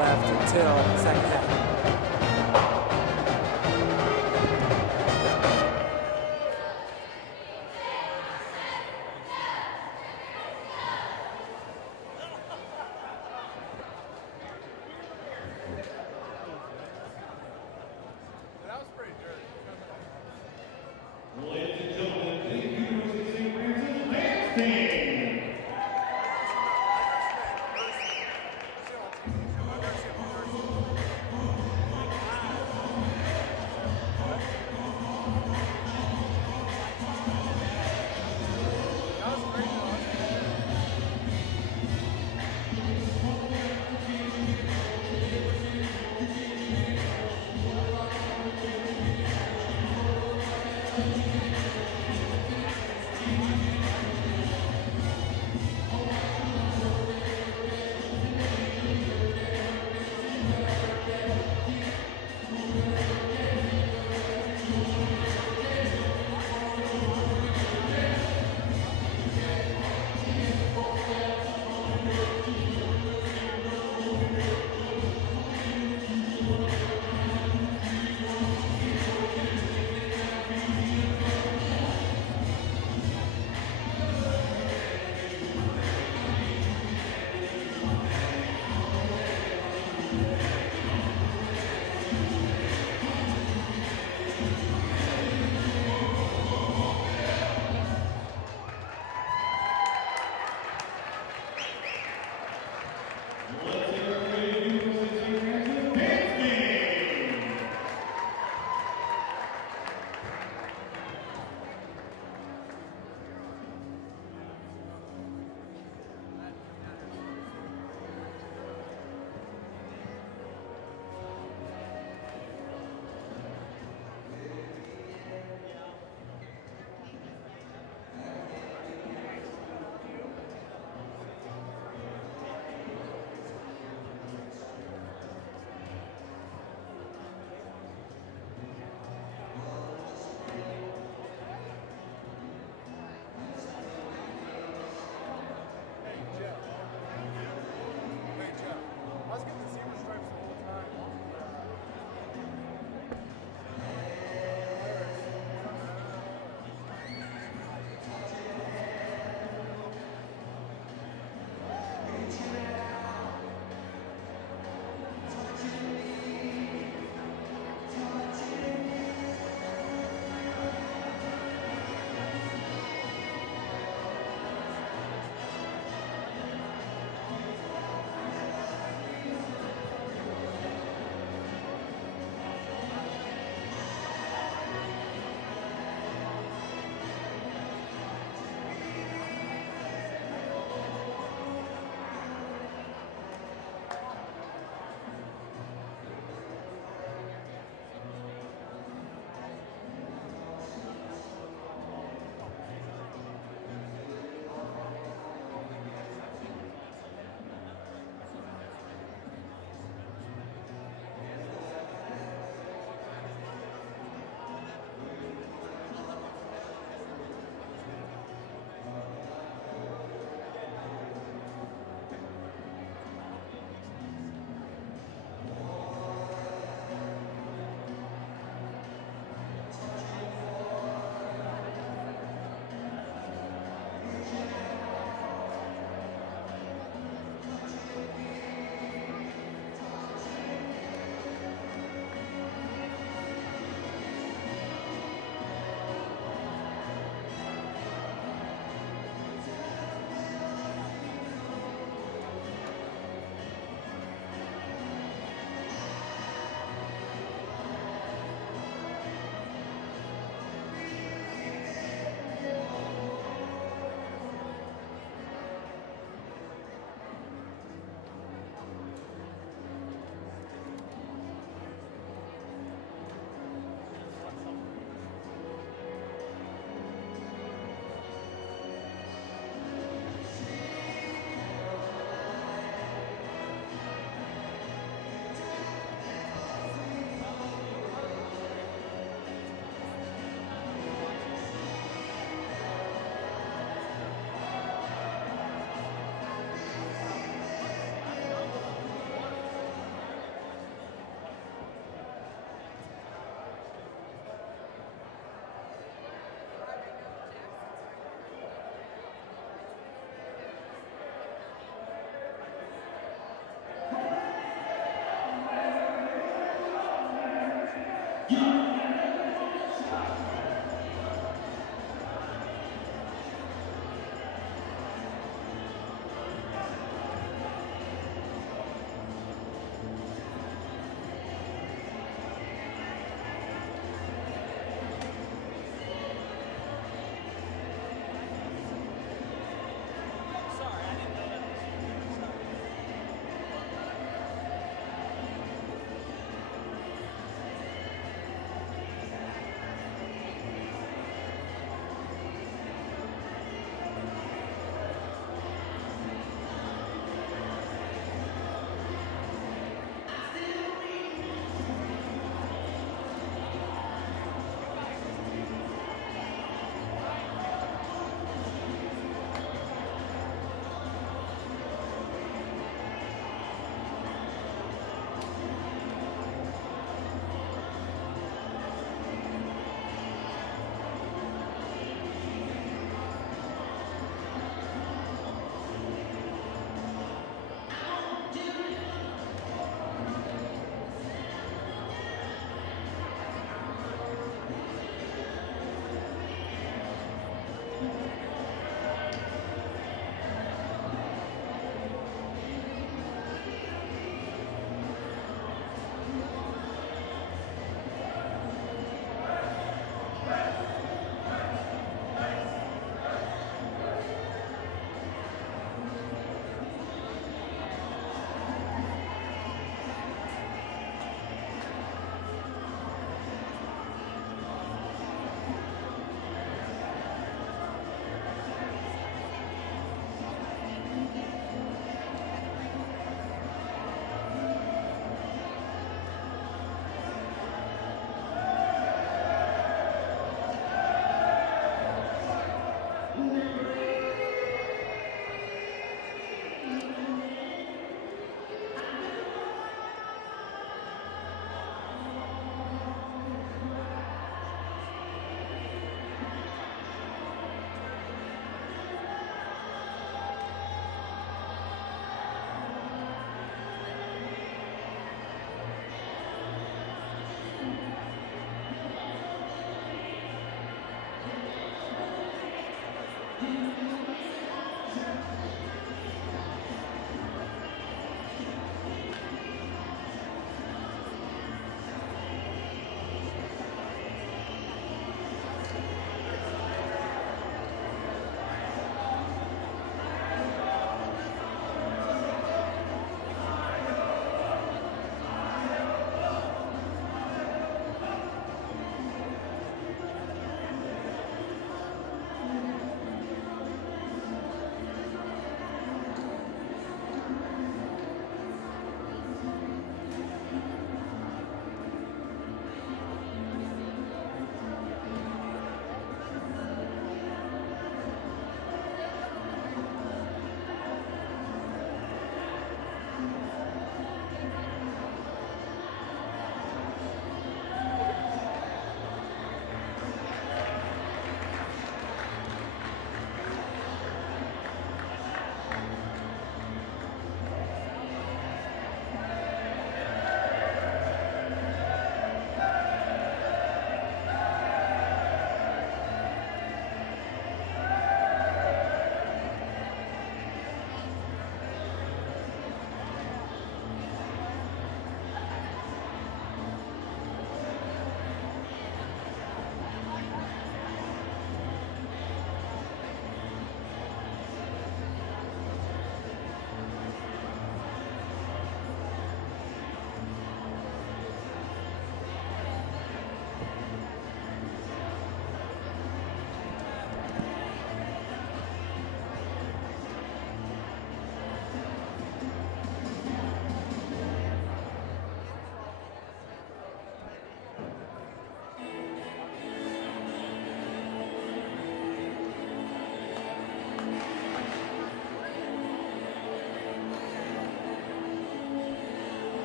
left until the second half.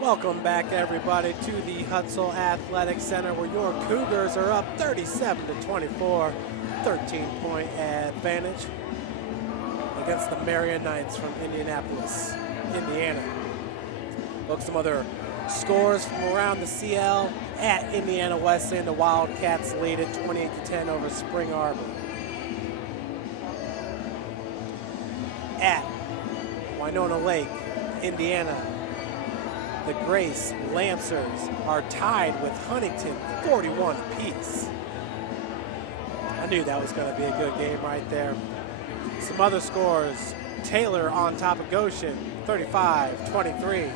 Welcome back, everybody, to the Hutzel Athletic Center, where your Cougars are up 37-24, 13-point advantage against the Marian Knights from Indianapolis, Indiana. Look at some other scores from around the CL. At Indiana Wesleyan, the Wildcats lead at 28-10 over Spring Arbor. At Winona Lake, Indiana, the Grace Lancers are tied with Huntington 41 apiece. I knew that was going to be a good game right there. Some other scores: Taylor on top of Goshen, 35-23.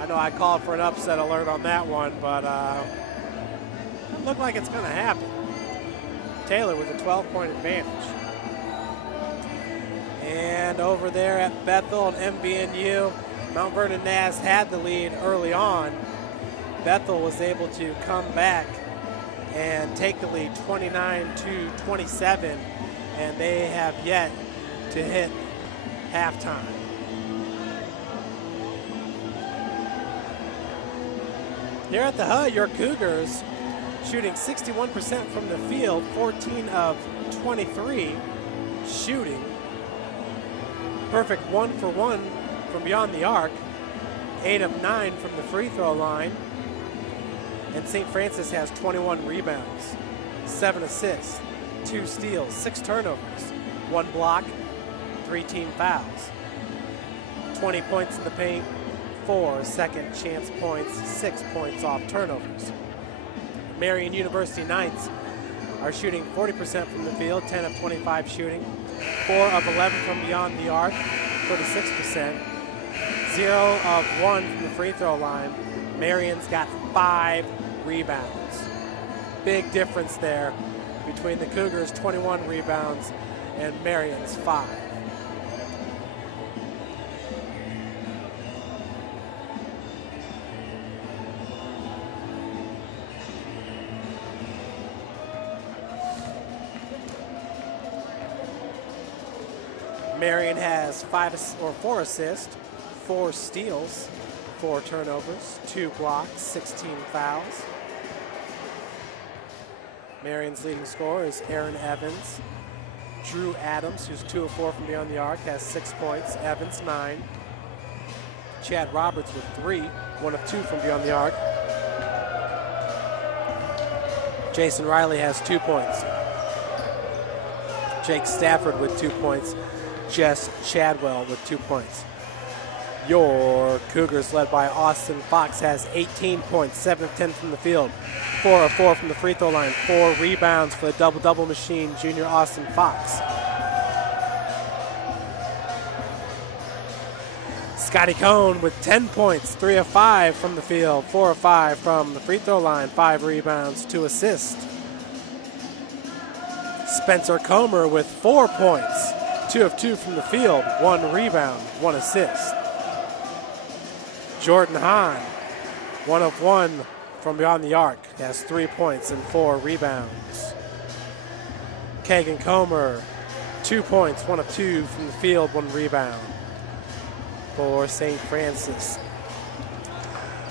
I know I called for an upset alert on that one, but it looked like it's going to happen. Taylor with a 12-point advantage. And over there at Bethel and MVNU, Mount Vernon Nass had the lead early on. Bethel was able to come back and take the lead 29-27, and they have yet to hit halftime. Here at the Hut, your Cougars shooting 61% from the field, 14 of 23 shooting. Perfect 1 for 1 from beyond the arc, 8 of 9 from the free throw line. And St. Francis has 21 rebounds, 7 assists, 2 steals, 6 turnovers, 1 block, 3 team fouls. 20 points in the paint, 4 second chance points, 6 points off turnovers. Marian University Knights are shooting 40% from the field, 10 of 25 shooting, 4 of 11 from beyond the arc, 36%, 0 of 1 from the free throw line. Marian's got 5 rebounds. Big difference there between the Cougars' 21 rebounds and Marian's 5. Marian has 4 assists, 4 steals, 4 turnovers, 2 blocks, 16 fouls. Marian's leading scorer is Aaron Evans. Drew Adams, who's 2 of 4 from beyond the arc, has 6 points. Evans, 9. Chad Roberts with 3, 1 of 2 from beyond the arc. Jason Riley has 2 points. Jake Stafford with 2 points. Jess Chadwell with 2 points. Your Cougars, led by Austin Fox, has 18 points, 7 of 10 from the field, 4 of 4 from the free throw line, 4 rebounds for the double-double machine, junior Austin Fox. Scotty Cohn with 10 points, 3 of 5 from the field, 4 of 5 from the free throw line, 5 rebounds, 2 assists. Spencer Comer with 4 points, 2 of 2 from the field, 1 rebound, 1 assist. Jordan Hahn, 1 of 1 from beyond the arc, has 3 points and 4 rebounds. Kagan Comer, 2 points, 1 of 2 from the field, 1 rebound for St. Francis.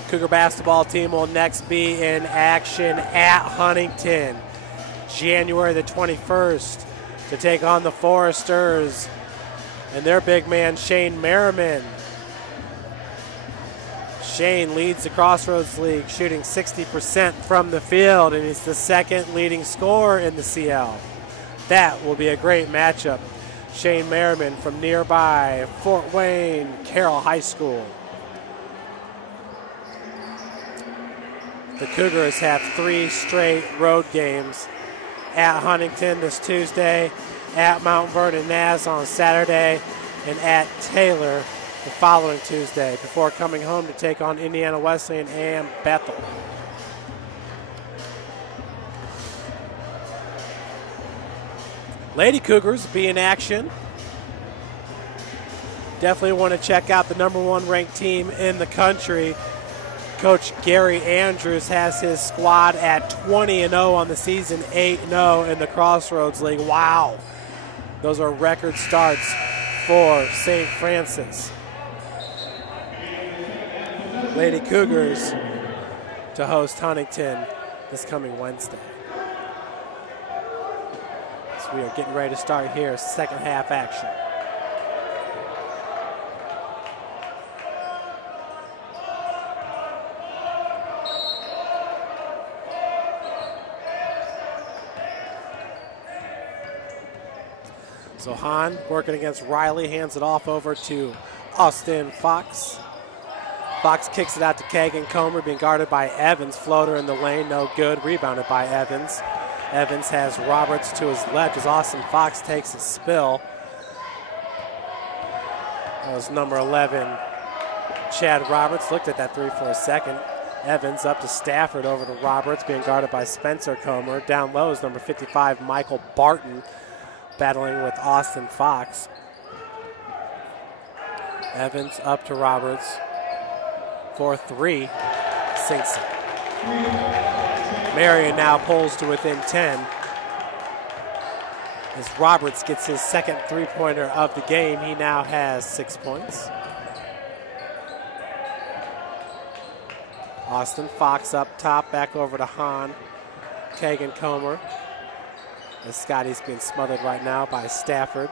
Cougar basketball team will next be in action at Huntington, January the 21st. To take on the Foresters and their big man, Shane Merriman. Shane leads the Crossroads League, shooting 60% from the field, and he's the 2nd leading scorer in the CL. That will be a great matchup. Shane Merriman from nearby Fort Wayne Carroll High School. The Cougars have 3 straight road games. At Huntington this Tuesday, at Mount Vernon Nass on Saturday, and at Taylor the following Tuesday, before coming home to take on Indiana Wesleyan and Bethel. Lady Cougars be in action. Definitely want to check out the #1 ranked team in the country. Coach Gary Andrews has his squad at 20-0 on the season, 8-0 in the Crossroads League. Wow. Those are record starts for St. Francis. Lady Cougars to host Huntington this coming Wednesday. So we are getting ready to start here, second half action. So Hahn working against Riley, hands it off over to Austin Fox. Fox kicks it out to Kagan Comer, being guarded by Evans. Floater in the lane, no good. Rebounded by Evans. Evans has Roberts to his left as Austin Fox takes a spill. That was number 11, Chad Roberts. Looked at that three for a second. Evans up to Stafford, over to Roberts, being guarded by Spencer Comer. Down low is number 55, Michael Barton, battling with Austin Fox. Evans up to Roberts for three, sinks it. Marian now pulls to within 10 as Roberts gets his second three-pointer of the game. He now has 6 points. Austin Fox up top, back over to Hahn. Kagan Comer, as Scotty's being smothered right now by Stafford.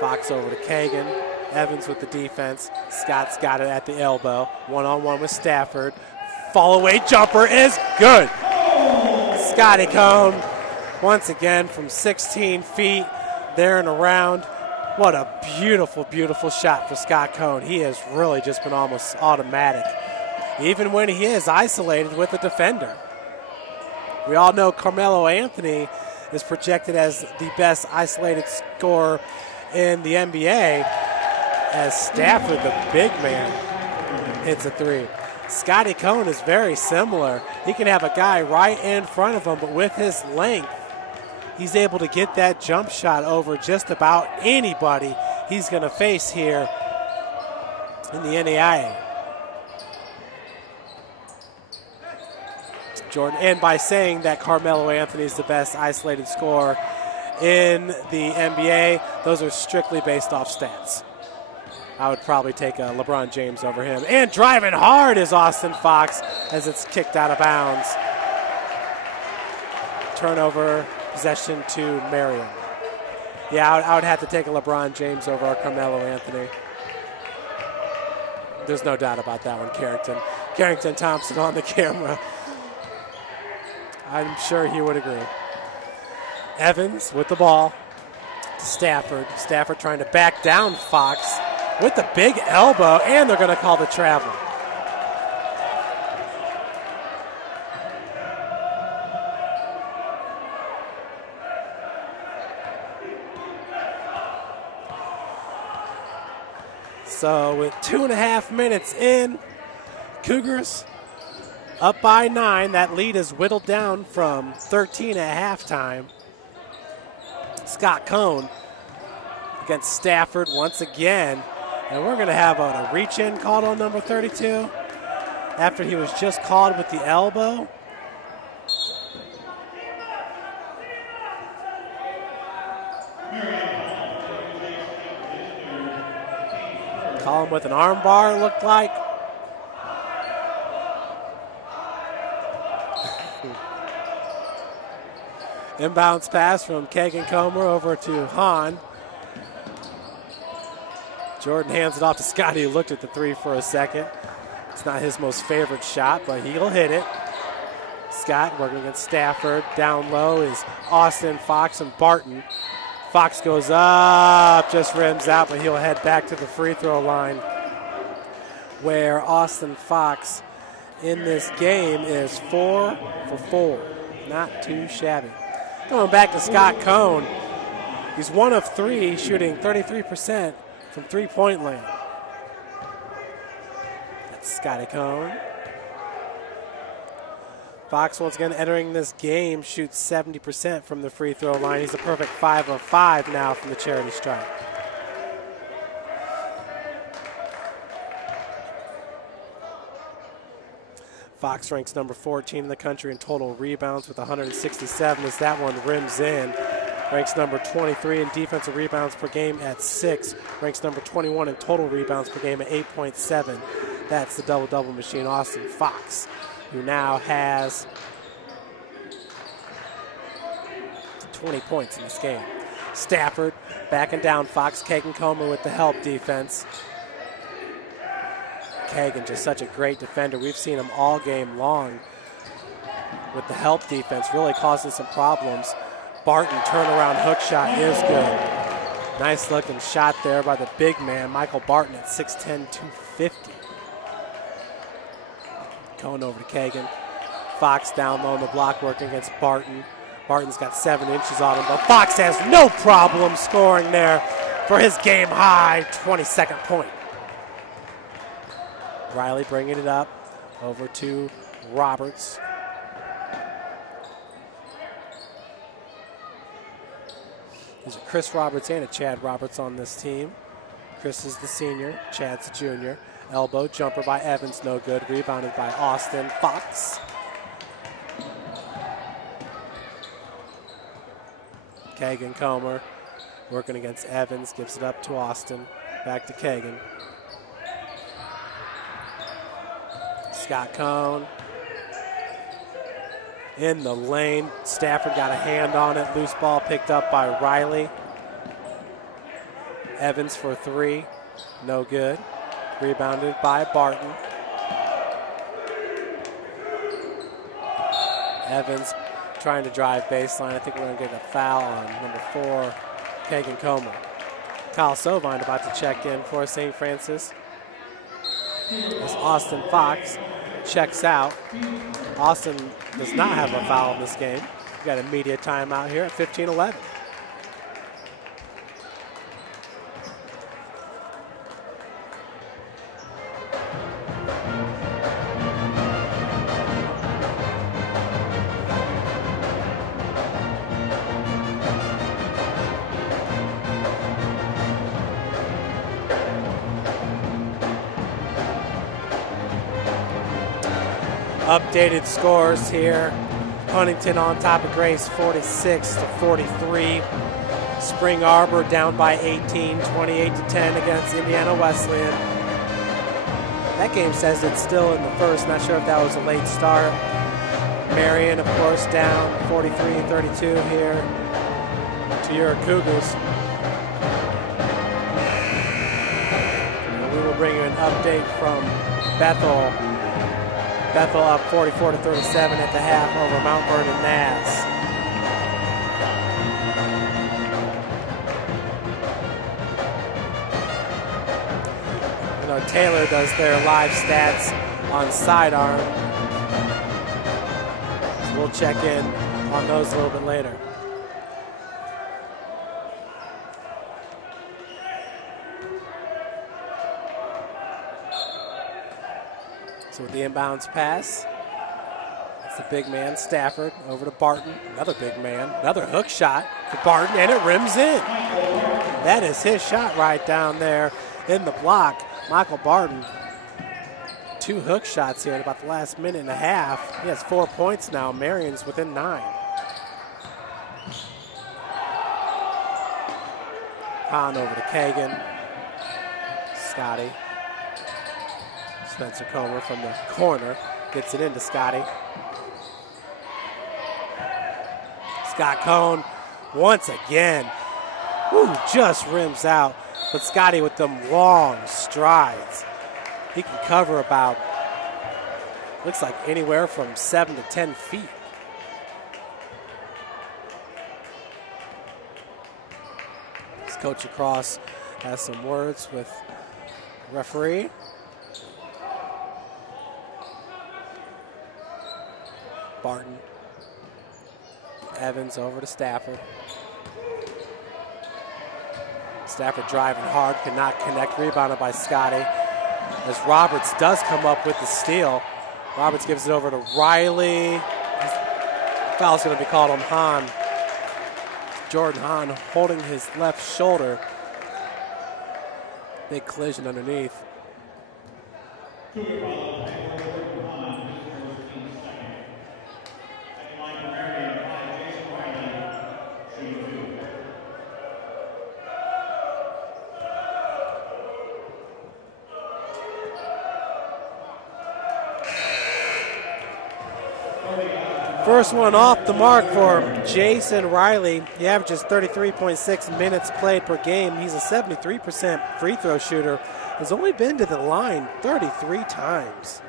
Fox over to Kagan. Evans with the defense. Scott's got it at the elbow. One-on-one with Stafford. Fall-away jumper is good. Scotty Cone, once again from 16 feet, there and around. What a beautiful, beautiful shot for Scott Cone. He has really just been almost automatic, even when he is isolated with a defender. We all know Carmelo Anthony is projected as the best isolated scorer in the NBA, as Stafford, the big man, hits a three. Scotty Cone is very similar. He can have a guy right in front of him, but with his length, he's able to get that jump shot over just about anybody he's going to face here in the NAIA. Jordan, and by saying that Carmelo Anthony is the best isolated scorer in the NBA, those are strictly based off stats. I would probably take LeBron James over him. And driving hard is Austin Fox as it's kicked out of bounds. Turnover, possession to Marian. Yeah, I would have to take a LeBron James over Carmelo Anthony. There's no doubt about that one, Carrington. Carrington Thompson on the camera. I'm sure he would agree. Evans with the ball to Stafford. Stafford trying to back down Fox with the big elbow, and they're going to call the travel. So with 2.5 minutes in, Cougars up by 9. That lead is whittled down from 13 at halftime. Scott Cone against Stafford once again. And we're going to have a reach-in called on number 32 after he was just called with the elbow. Call him with an arm bar, it looked like. Inbounds pass from Kagan Comer over to Hahn. Jordan hands it off to Scotty, who looked at the three for a second. It's not his most favorite shot, but he'll hit it. Scott working against Stafford. Down low is Austin, Fox, and Barton. Fox goes up, just rims out, but he'll head back to the free throw line, where Austin Fox in this game is 4 for 4. Not too shabby. Going back to Scott Cone. He's 1 of 3, shooting 33% from three-point land. That's Scotty Cone. Fox, once again, entering this game, shoots 70% from the free throw line. He's a perfect 5 of 5 now from the charity stripe. Fox ranks number 14 in the country in total rebounds with 167 as that one rims in. Ranks number 23 in defensive rebounds per game at 6. Ranks number 21 in total rebounds per game at 8.7. That's the double-double machine, Austin Fox, who now has 20 points in this game. Stafford backing down Fox. Kagan Comer with the help defense. Kagan just such a great defender. We've seen him all game long with the help defense, really causing some problems. Barton turnaround hook shot is good. Nice looking shot there by the big man, Michael Barton at 6'10", 250. Going over to Kagan. Fox down low in the block working against Barton. Barton's got 7 inches on him, but Fox has no problem scoring there for his game high 22nd point. Riley bringing it up over to Roberts. There's a Chris Roberts and a Chad Roberts on this team. Chris is the senior, Chad's the junior. Elbow jumper by Evans, no good. Rebounded by Austin Fox. Kagan Comer working against Evans, gives it up to Austin. Back to Kagan. Scott Cone in the lane. Stafford got a hand on it. Loose ball picked up by Riley. Evans for 3. No good. Rebounded by Barton. Evans trying to drive baseline. I think we're going to get a foul on number 4, Kagan Comer. Kyle Sovine about to check in for St. Francis. As Austin Fox checks out. Austin does not have a foul in this game. We got a media timeout here at 15-11. Updated scores here. Huntington on top of Grace 46-43. Spring Arbor down by 18, 28-10 against Indiana Wesleyan. That game says it's still in the first. Not sure if that was a late start. Marian, of course, down 43-32 here to your Cougars. And we will bring you an update from Bethel. Bethel up 44-37 at the half over Mount Vernon Naz. You know, Taylor does their live stats on sidearm. So we'll check in on those a little bit later. With the inbounds pass, it's the big man, Stafford, over to Barton. Another big man, another hook shot for Barton, and it rims in. That is his shot right down there in the block. Michael Barton, 2 hook shots here in about the last minute and a half. He has 4 points now. Marian's within 9. Hahn over to Kagan. Scotty. Spencer Comer from the corner gets it into Scotty. Scott Cone once again. Ooh, just rims out. But Scotty with them long strides. He can cover about, looks like anywhere from 7 to 10 feet. As Coach Across has some words with the referee. Barton. Evans over to Stafford. Stafford driving hard, cannot connect. Rebounded by Scotty. As Roberts does come up with the steal. Roberts gives it over to Riley. Foul's going to be called on Hahn. Jordan Hahn holding his left shoulder. Big collision underneath. First one off the mark for Jason Riley. He averages 33.6 minutes played per game. He's a 73% free throw shooter. Has only been to the line 33 times.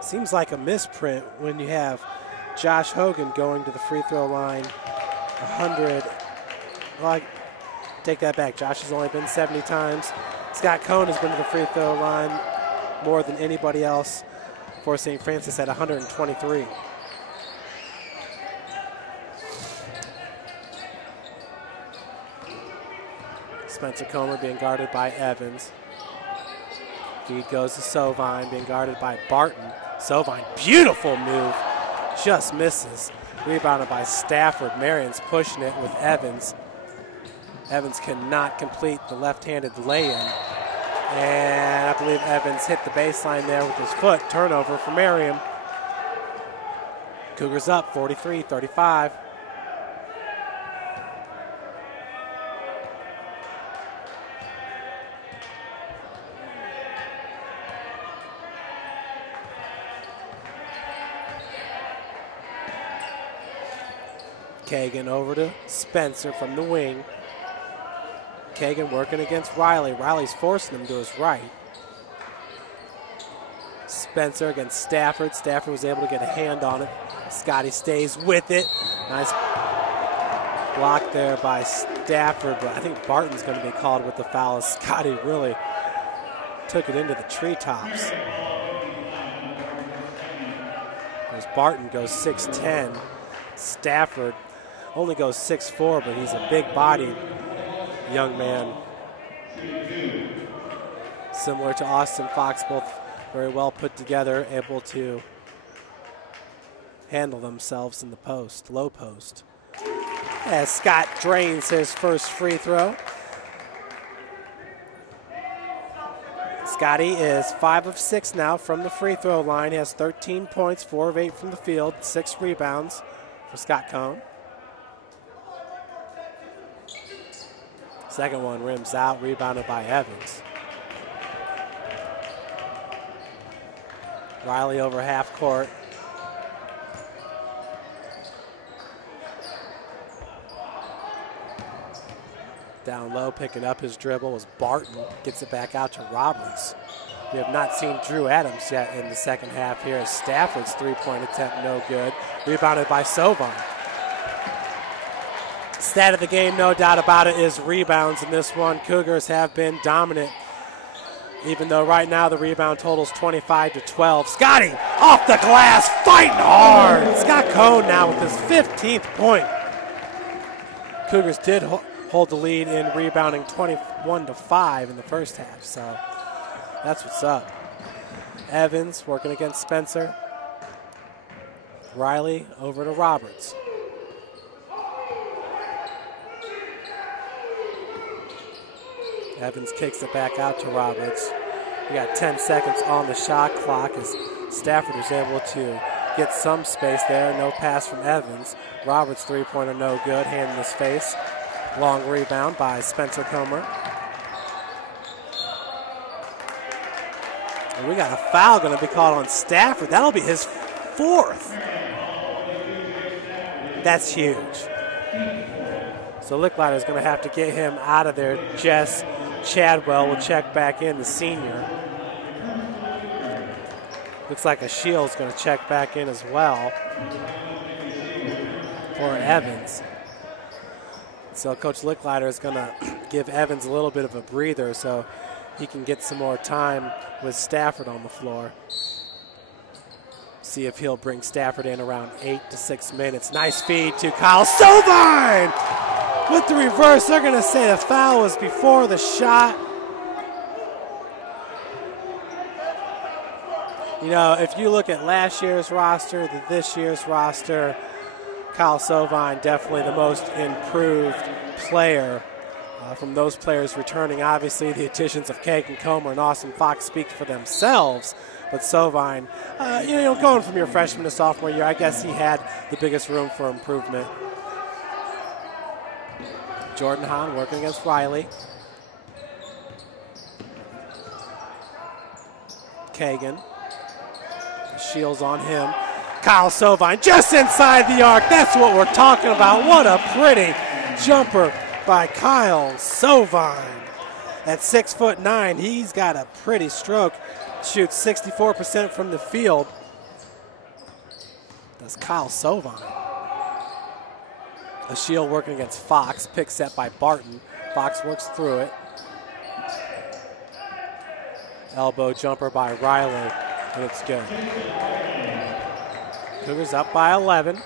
Seems like a misprint when you have Josh Hogan going to the free throw line 100. Well, I take that back. Josh has only been 70 times. Scott Cohn has been to the free throw line more than anybody else for St. Francis at 123. Spencer Comer being guarded by Evans. Feed goes to Sovine, being guarded by Barton. Sovine, beautiful move, just misses. Rebounded by Stafford. Marian's pushing it with Evans. Evans cannot complete the left-handed lay-in. And I believe Evans hit the baseline there with his foot. Turnover for Marian. Cougars up 43-35. Kagan over to Spencer from the wing. Kagan working against Riley. Riley's forcing him to his right. Spencer against Stafford. Stafford was able to get a hand on it. Scotty stays with it. Nice block there by Stafford, but I think Barton's going to be called with the foul. Scotty really took it into the treetops. As Barton goes 6'10". Stafford only goes 6'4", but he's a big-bodied young man. Similar to Austin Fox, both very well put together, able to handle themselves in the post, low post. As Scott drains his first free throw. Scotty is 5 of 6 now from the free throw line. He has 13 points, 4 of 8 from the field, 6 rebounds for Scott Cohn. Second one rims out, rebounded by Evans. Riley over half court. Down low, picking up his dribble was Barton. Gets it back out to Roberts. We have not seen Drew Adams yet in the second half here. Stafford's three-point attempt no good. Rebounded by Sovine. Stat of the game, no doubt about it, is rebounds in this one. Cougars have been dominant, even though right now the rebound total's 25-12. Scotty off the glass, fighting hard. Scott Cohn now with his 15th point. Cougars did hold the lead in rebounding 21-5 in the first half, so that's what's up. Evans working against Spencer. Riley over to Roberts. Evans kicks it back out to Roberts. We got 10 seconds on the shot clock as Stafford was able to get some space there. No pass from Evans. Roberts' three-pointer no good, hand in his face. Long rebound by Spencer Comer. And we got a foul going to be called on Stafford. That'll be his 4th. That's huge. So Licklider's going to have to get him out of there. Jess Chadwell will check back in, the senior. Looks like a Shield's going to check back in as well for Evans. So Coach Licklider is going to give Evans a little bit of a breather so he can get some more time with Stafford on the floor. See if he'll bring Stafford in around 8 to 6 minutes. Nice feed to Kyle Sovine! With the reverse, they're going to say the foul was before the shot. You know, if you look at last year's roster, this year's roster, Kyle Sovine definitely the most improved player. From those players returning, obviously the additions of Kagan Comer and Austin Fox speak for themselves. But Sovine, going from your freshman to sophomore year, I guess he had the biggest room for improvement. Jordan Hahn working against Riley. Kagan. Shields on him. Kyle Sovine just inside the arc. That's what we're talking about. What a pretty jumper by Kyle Sovine. At 6'9", he's got a pretty stroke. Shoots 64% from the field. Does Kyle Sovine. Ashiel working against Fox. Pick set by Barton. Fox works through it. Elbow jumper by Riley, and it's good. Cougars up by 11.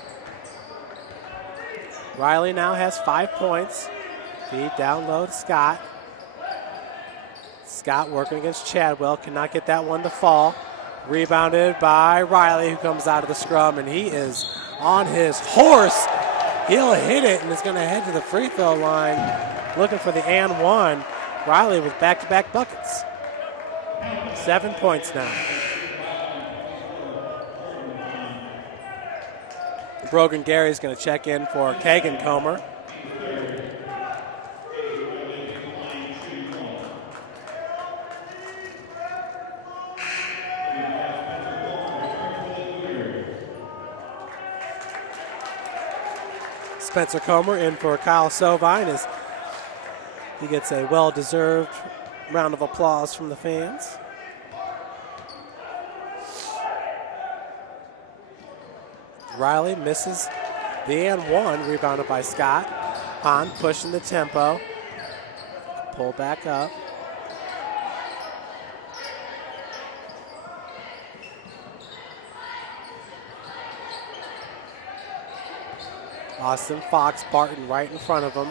Riley now has 5 points. Feed down low to Scott. Scott working against Chadwell, cannot get that one to fall. Rebounded by Riley, who comes out of the scrum, and he is on his horse. He'll hit it, and is going to head to the free throw line, looking for the and one. Riley with back-to-back buckets. 7 points now. Brogan Gary's going to check in for Kagan Comer. Spencer Comer in for Kyle Sovine as he gets a well-deserved round of applause from the fans. Riley misses the and one, rebounded by Scott. Hahn pushing the tempo. Pull back up. Austin Fox, Barton right in front of him.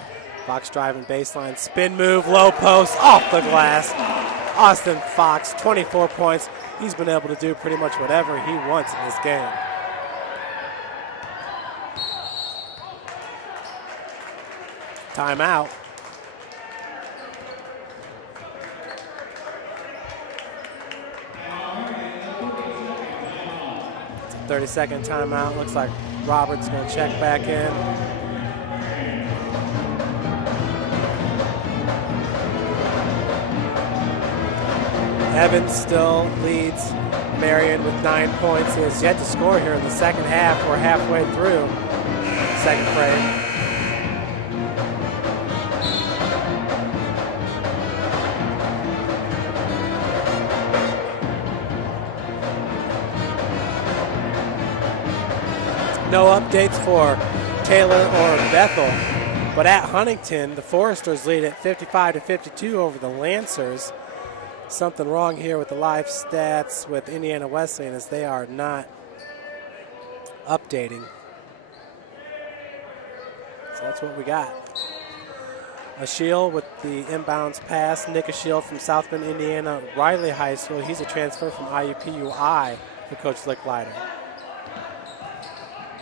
Fox driving baseline, spin move, low post, off the glass. Austin Fox, 24 points. He's been able to do pretty much whatever he wants in this game. Timeout. 30-second timeout. Looks like Roberts going to check back in. Evans still leads Marian with 9 points. He has yet to score here in the second half. We're halfway through second frame. No updates for Taylor or Bethel, but at Huntington, the Foresters lead at 55-52 over the Lancers. Something wrong here with the live stats with Indiana Wesleyan as they are not updating. So that's what we got. Ashiel with the inbounds pass. Nick Ashiel from South Bend, Indiana, Riley High School. He's a transfer from IUPUI for Coach Licklider.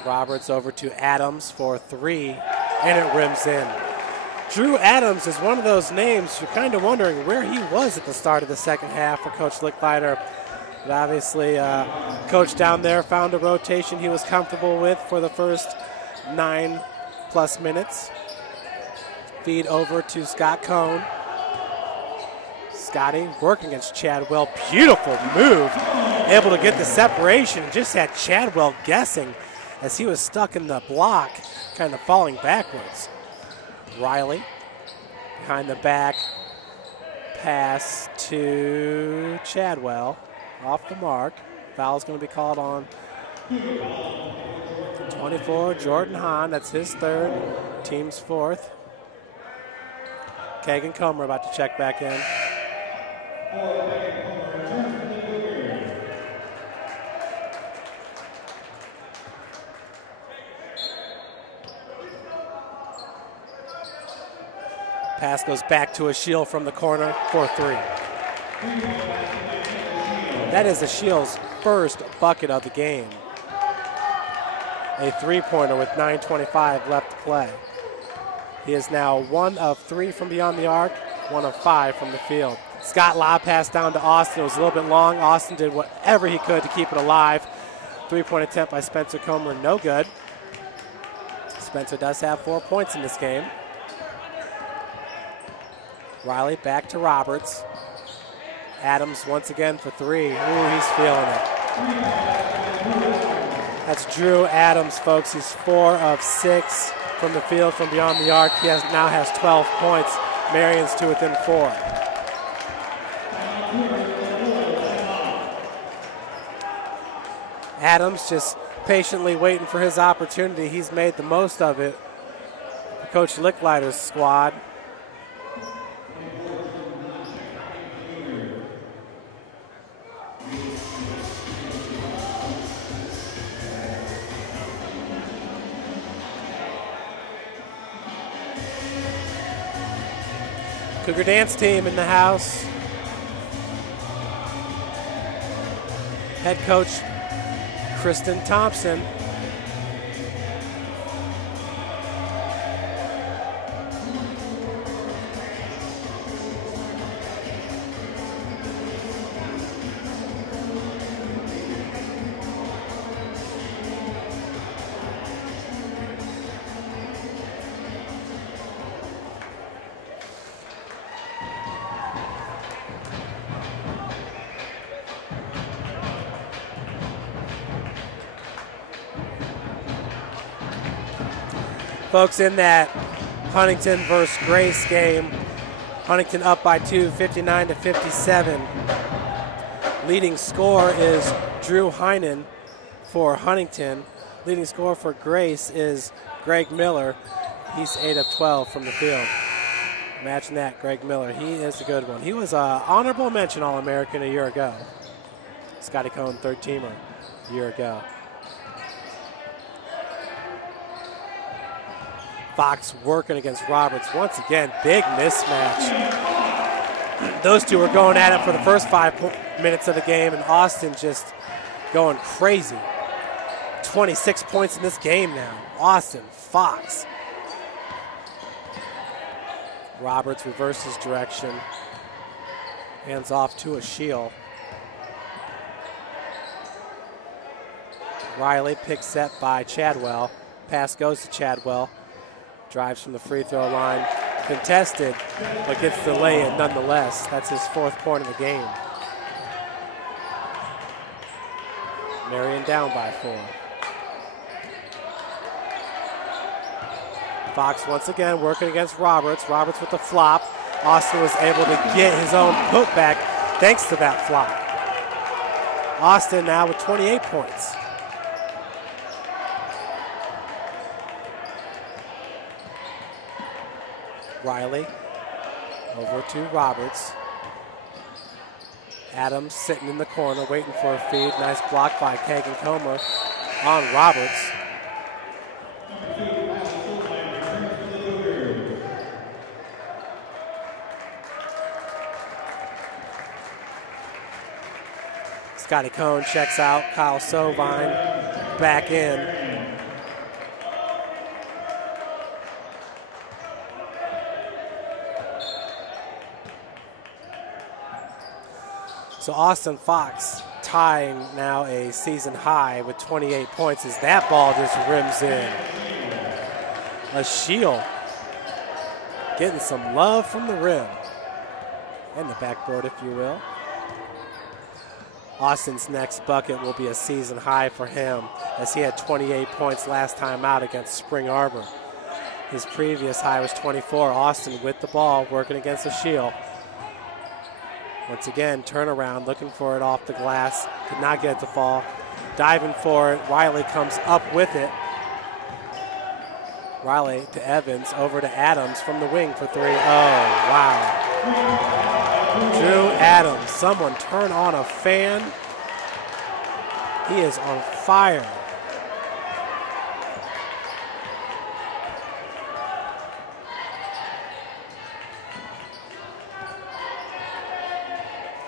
Roberts over to Adams for three, and it rims in. Drew Adams is one of those names you're kind of wondering where he was at the start of the second half for Coach Licklider. But obviously, Coach down there found a rotation he was comfortable with for the first 9+ minutes. Feed over to Scott Cohn. Scotty working against Chadwell. Beautiful move. Able to get the separation. Just had Chadwell guessing as he was stuck in the block, kind of falling backwards. Riley behind the back. Pass to Chadwell. Off the mark. Foul's going to be called on 24, Jordan Hahn. That's his third, team's fourth. Kagan Comer about to check back in. Pass goes back to Ashiel from the corner for three. That is Ashiel's first bucket of the game. A three-pointer with 9:25 left to play. He is now 1 of 3 from beyond the arc, 1 of 5 from the field. Scott lob pass down to Austin. It was a little bit long. Austin did whatever he could to keep it alive. Three-point attempt by Spencer Comer, no good. Spencer does have 4 points in this game. Riley back to Roberts. Adams once again for three. Ooh, he's feeling it. That's Drew Adams, folks. He's 4 of 6 from the field from beyond the arc. He now has 12 points. Marian's to within 4. Adams just patiently waiting for his opportunity. He's made the most of it. Coach Licklider's squad. Cougar dance team in the house. Head coach Kristen Thompson. Folks, in that Huntington versus Grace game, Huntington up by 2, 59 to 57. Leading scorer is Drew Heinen for Huntington. Leading scorer for Grace is Greg Miller. He's 8 of 12 from the field. Imagine that, Greg Miller. He is a good one. He was an honorable mention All-American a year ago. Scotty Cohn, third-teamer a year ago. Fox working against Roberts. Once again, big mismatch. Those two were going at it for the first 5 minutes of the game, and Austin just going crazy. 26 points in this game now. Austin, Fox. Roberts reverses direction. Hands off to a Shield. Riley picks up by Chadwell. Pass goes to Chadwell. Drives from the free throw line. Contested, but gets the lay-in nonetheless. That's his 4th point of the game. Marian down by 4. Fox once again working against Roberts. Roberts with the flop. Austin was able to get his own putback thanks to that flop. Austin now with 28 points. Riley over to Roberts. Adams sitting in the corner waiting for a feed. Nice block by Kagan Comer on Roberts. Scotty Cohn checks out. Kyle Sovine back in. So Austin Fox tying now a season high with 28 points as that ball just rims in. A Shield getting some love from the rim and the backboard, if you will. Austin's next bucket will be a season high for him as he had 28 points last time out against Spring Arbor. His previous high was 24. Austin with the ball working against a Shield. Once again, turnaround, looking for it off the glass. Could not get it to fall. Diving for it. Riley comes up with it. Riley to Evans, over to Adams from the wing for 3. Oh, wow. Drew Adams, someone turn on a fan. He is on fire.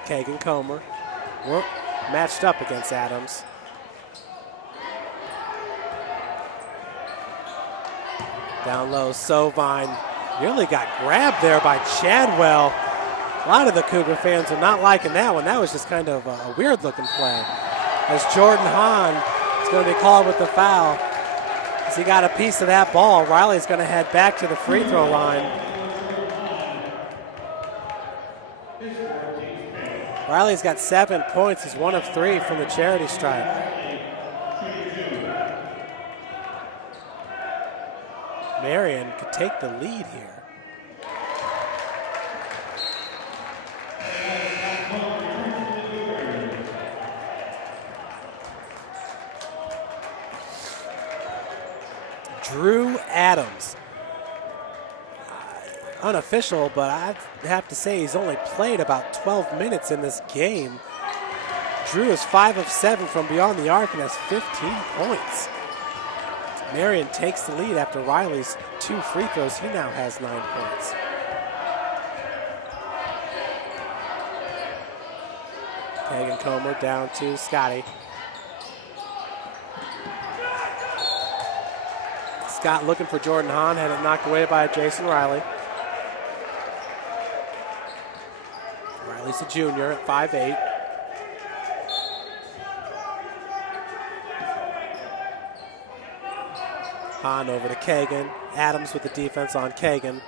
Kagan Comer matched up against Adams. Down low, Sovine nearly got grabbed there by Chadwell. A lot of the Cougar fans are not liking that one. That was just kind of a weird looking play. As Jordan Hahn is going to be called with the foul. As he got a piece of that ball, Riley's going to head back to the free throw line. Riley's got 7 points. He's 1 of 3 from the charity stripe. Marian could take the lead here. Drew Adams. Unofficial, but I have to say he's only played about 12 minutes in this game. Drew is 5 of 7 from beyond the arc and has 15 points. Marian takes the lead after Riley's 2 free throws. He now has 9 points. Kagan Comer down to Scotty. Scott looking for Jordan Hahn, had it knocked away by Jason Riley. Riley's a junior at 5'8". Hahn over to Kagan. Adams with the defense on Kagan.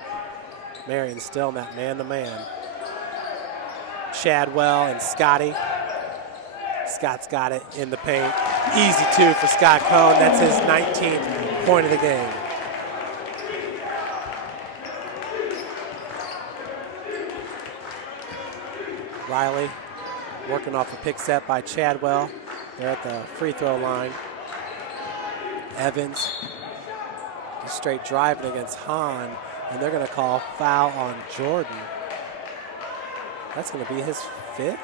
Marian still in that man-to-man. Chadwell and Scotty. Scott's got it in the paint. Easy 2 for Scott Cohn. That's his 19th point of the game. Riley working off a pick set by Chadwell. They're at the free throw line. Evans is straight driving against Hahn, and they're going to call foul on Jordan. That's going to be his 5th.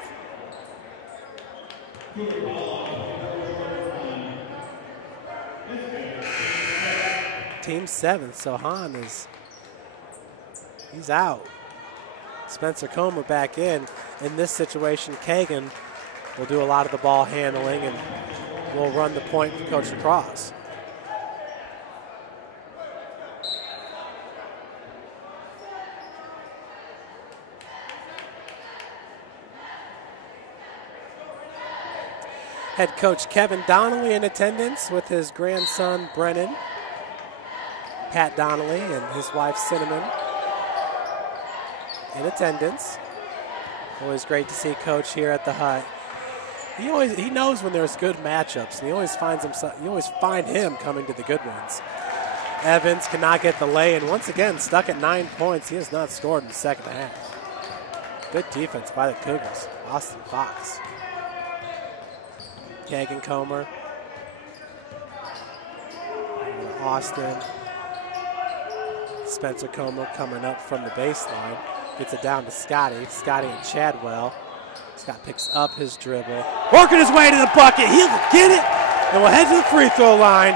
Team 7th, so Hahn he's out. Spencer Comer back in. In this situation, Kagan will do a lot of the ball handling and will run the point for Coach Lacrosse. Head coach Kevin Donnelly in attendance with his grandson Brennan. Pat Donnelly and his wife Cinnamon in attendance. Always great to see Coach here at the hut. He knows when there's good matchups, and you always find him coming to the good ones. Evans cannot get the lay, and once again stuck at 9 points. He has not scored in the second half. Good defense by the Cougars. Austin Fox. Kagan Comer. Austin. Spencer Comer coming up from the baseline. Gets it down to Scotty. Scotty and Chadwell. Scott picks up his dribble. Working his way to the bucket. He'll get it. And we'll head to the free throw line.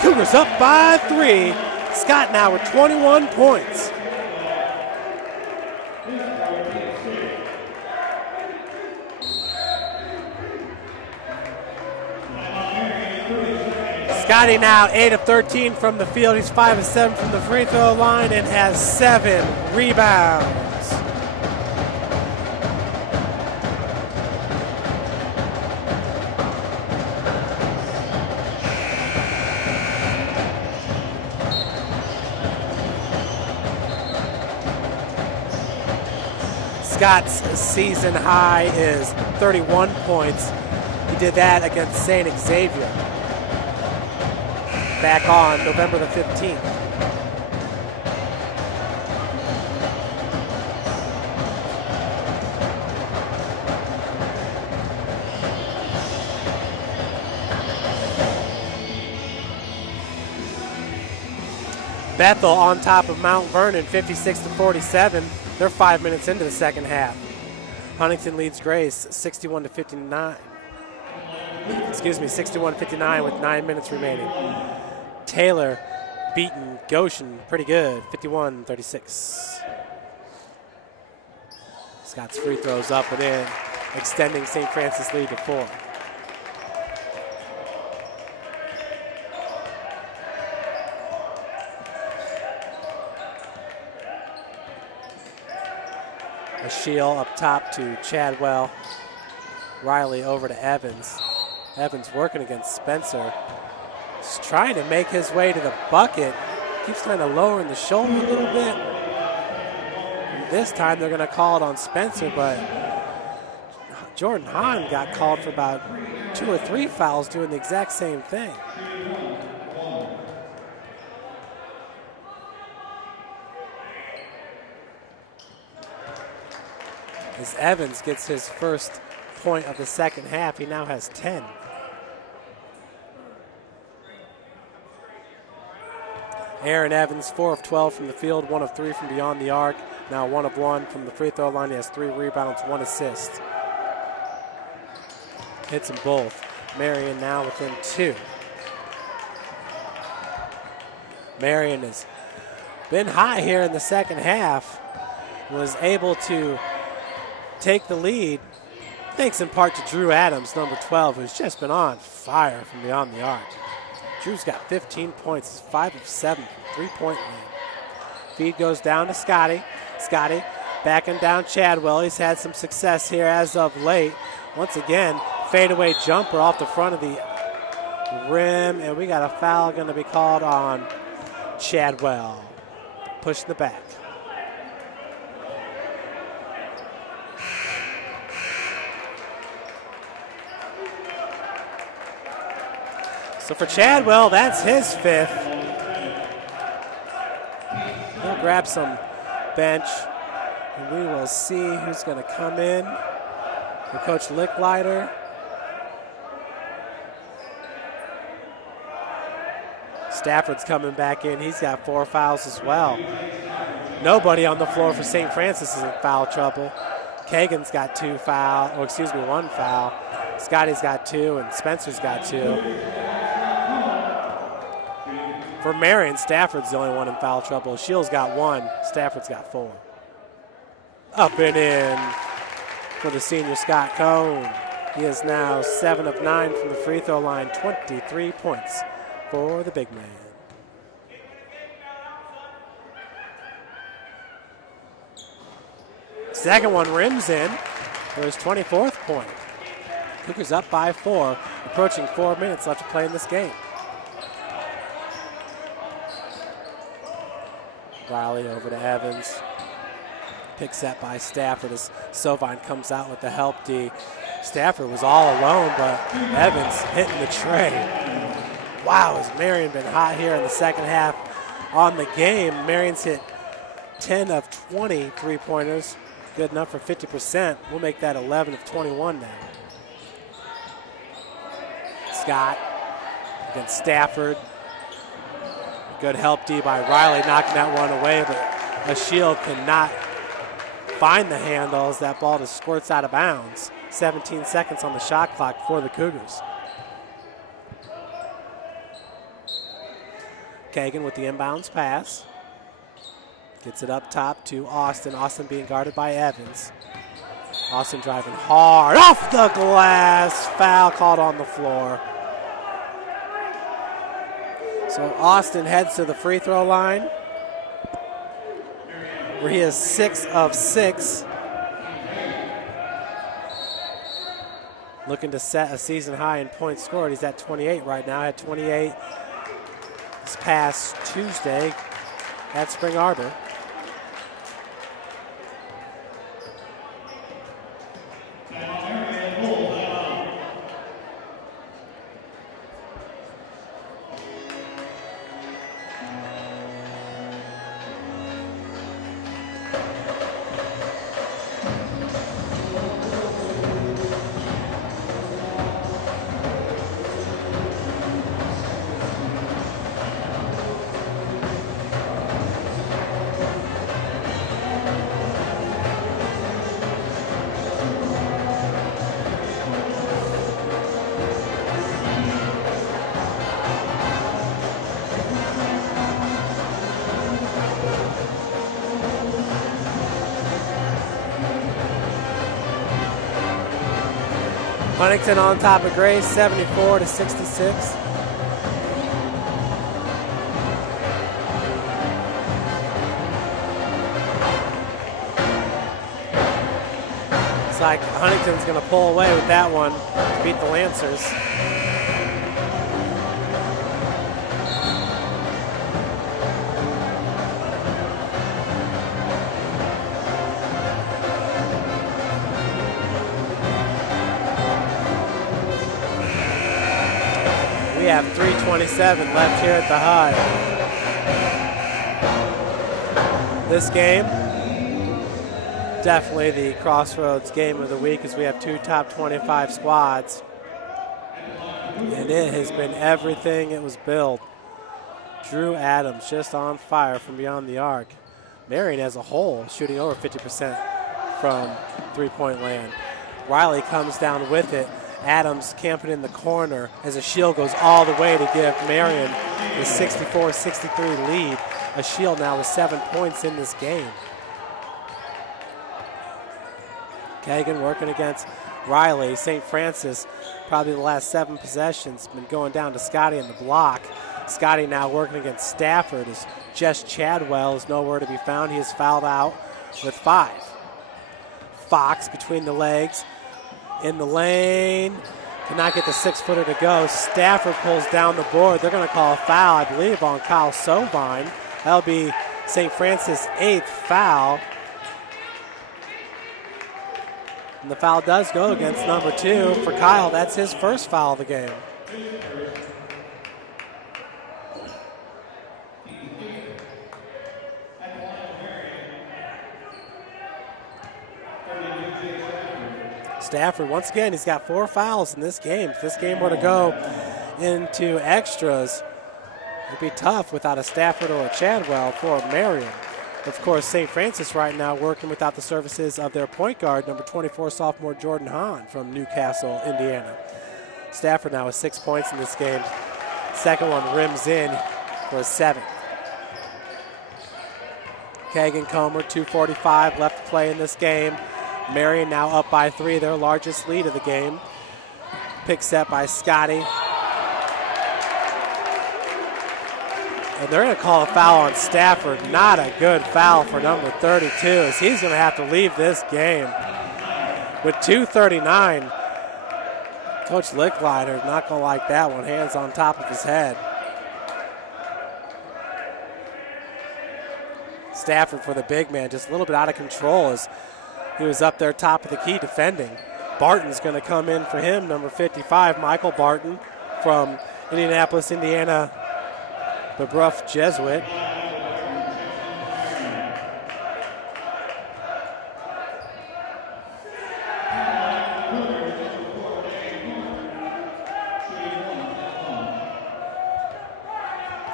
Cougars up by 3. Scott now with 21 points. Scotty now 8 of 13 from the field. He's 5 of 7 from the free throw line and has 7 rebounds. Scott's season high is 31 points. He did that against St. Xavier back on November the 15th. Bethel on top of Mount Vernon, 56-47. They're 5 minutes into the second half. Huntington leads Grace 61-59. Excuse me, 61-59 with 9 minutes remaining. Taylor beating Goshen pretty good, 51-36. Scott's free throws up and in, extending St. Francis lead to 4. Shield up top to Chadwell. Riley over to Evans. Evans working against Spencer. He's trying to make his way to the bucket. Keeps trying to lower in the shoulder a little bit. And this time they're going to call it on Spencer, but Jordan Hahn got called for about 2 or 3 fouls doing the exact same thing. as Evans gets his first point of the second half. He now has 10. Aaron Evans, 4 of 12 from the field, 1 of 3 from beyond the arc. Now 1 of 1 from the free throw line. He has 3 rebounds, 1 assist. Hits them both. Marian now within 2. Marian has been hot here in the second half. Was able to take the lead, thanks in part to Drew Adams, number 12, who's just been on fire from beyond the arc. Drew's got 15 points, 5 of 7 from 3-point land. Feed goes down to Scotty. Scotty backing down Chadwell. He's had some success here as of late. Once again, fadeaway jumper off the front of the rim, and we got a foul going to be called on Chadwell. Push the back. So for Chadwell, that's his 5th. He'll grab some bench, and we will see who's going to come in for Coach Licklider. Stafford's coming back in. He's got 4 fouls as well. Nobody on the floor for St. Francis is in foul trouble. Kagan's got 1 foul. Scotty's got 2, and Spencer's got 2. For Marian, Stafford's the only one in foul trouble. Shields got 1, Stafford's got 4. Up and in for the senior Scott Cone. He is now 7 of 9 from the free throw line, 23 points for the big man. Second one rims in for his 24th point. Cougars up by 4, approaching 4 minutes left to play in this game. Riley over to Evans. Picks that by Stafford as Sovine comes out with the help D. Stafford was all alone, but Evans hitting the tray. Wow, has Marian been hot here in the second half on the game. Marian's hit 10 of 20 3-pointers. Good enough for 50%. We'll make that 11 of 21 now. Scott against Stafford. Good help D by Riley, knocking that one away, but a Shield cannot find the handle as that ball just squirts out of bounds. 17 seconds on the shot clock for the Cougars. Kagan with the inbounds pass. Gets it up top to Austin. Austin being guarded by Evans. Austin driving hard off the glass. Foul called on the floor. So Austin heads to the free throw line, where he is 6 of 6. Looking to set a season high in points scored. He's at 28 right now. Had 28 this past Tuesday at Spring Arbor. Huntington on top of Grace, 74 to 66. It's like Huntington's going to pull away with that one to beat the Lancers. We have 3:27 left here at the High. This game Definitely the Crossroads game of the week as we have two top 25 squads. And it has been everything it was billed. Drew Adams just on fire from beyond the arc. Marian as a whole shooting over 50% from three-point land. Riley comes down with it. Adams camping in the corner as Ashiel goes all the way to give Marian the 64-63 lead. Ashiel now with 7 points in this game. Kagan working against Riley. St. Francis, probably the last 7 possessions, been going down to Scotty in the block. Scotty now working against Stafford as Jess Chadwell is nowhere to be found. He is fouled out with 5. Fox between the legs, in the lane, cannot get the 6-footer to go. Stafford pulls down the board. They're going to call a foul, I believe, on Kyle Sovine. That'll be St. Francis' 8th foul. And the foul does go against number 2 for Kyle. That's his first foul of the game. Stafford, once again, he's got 4 fouls in this game. If this game were to go into extras, it'd be tough without a Stafford or a Chadwell for Marian. Of course, St. Francis right now working without the services of their point guard, number 24 sophomore Jordan Hahn from Newcastle, Indiana. Stafford now with 6 points in this game. Second one rims in for a 7th. Kagan Comer, 2:45 left to play in this game. Marian now up by 3, their largest lead of the game. Pick set by Scotty. And they're going to call a foul on Stafford. Not a good foul for number 32 as he's going to have to leave this game. With 2:39, Coach Licklider not going to like that one. Hands on top of his head. Stafford for the big man, just a little bit out of control as he was up there top of the key defending. Barton's going to come in for him, number 55, Michael Barton from Indianapolis, Indiana, the Bruff Jesuit.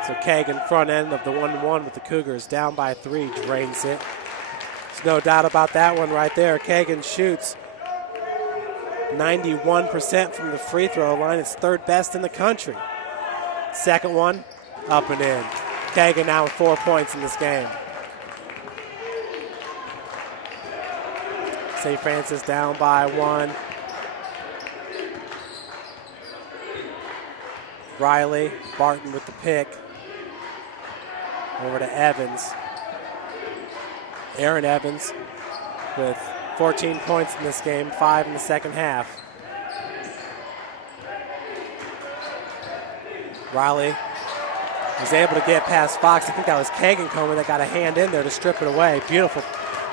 So Kagan, front end of the 1-1 with the Cougars, down by 3, drains it. There's no doubt about that one right there. Kagan shoots 91% from the free throw line. It's 3rd best in the country. Second one, up and in. Kagan now with 4 points in this game. St. Francis down by 1. Riley, Barton with the pick. Over to Evans. Aaron Evans with 14 points in this game, 5 in the second half. Riley was able to get past Fox. I think that was Kagan Comer that got a hand in there to strip it away. Beautiful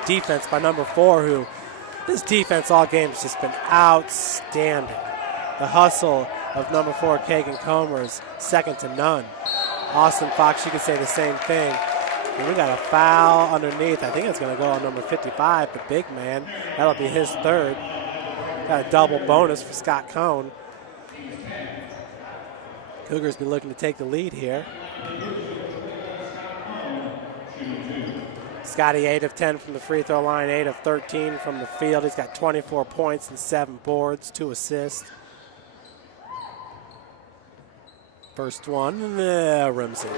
defense by number 4, who this defense all game has just been outstanding. The hustle of number 4, Kagan Comer, is second to none. Austin Fox, you could say the same thing. And we got a foul underneath. I think it's going to go on number 55, the big man. That'll be his 3rd. Got a double bonus for Scott Cohn. Cougars be looking to take the lead here. Scotty 8 of 10 from the free throw line, 8 of 13 from the field. He's got 24 points and 7 boards, 2 assists. First one, rims in.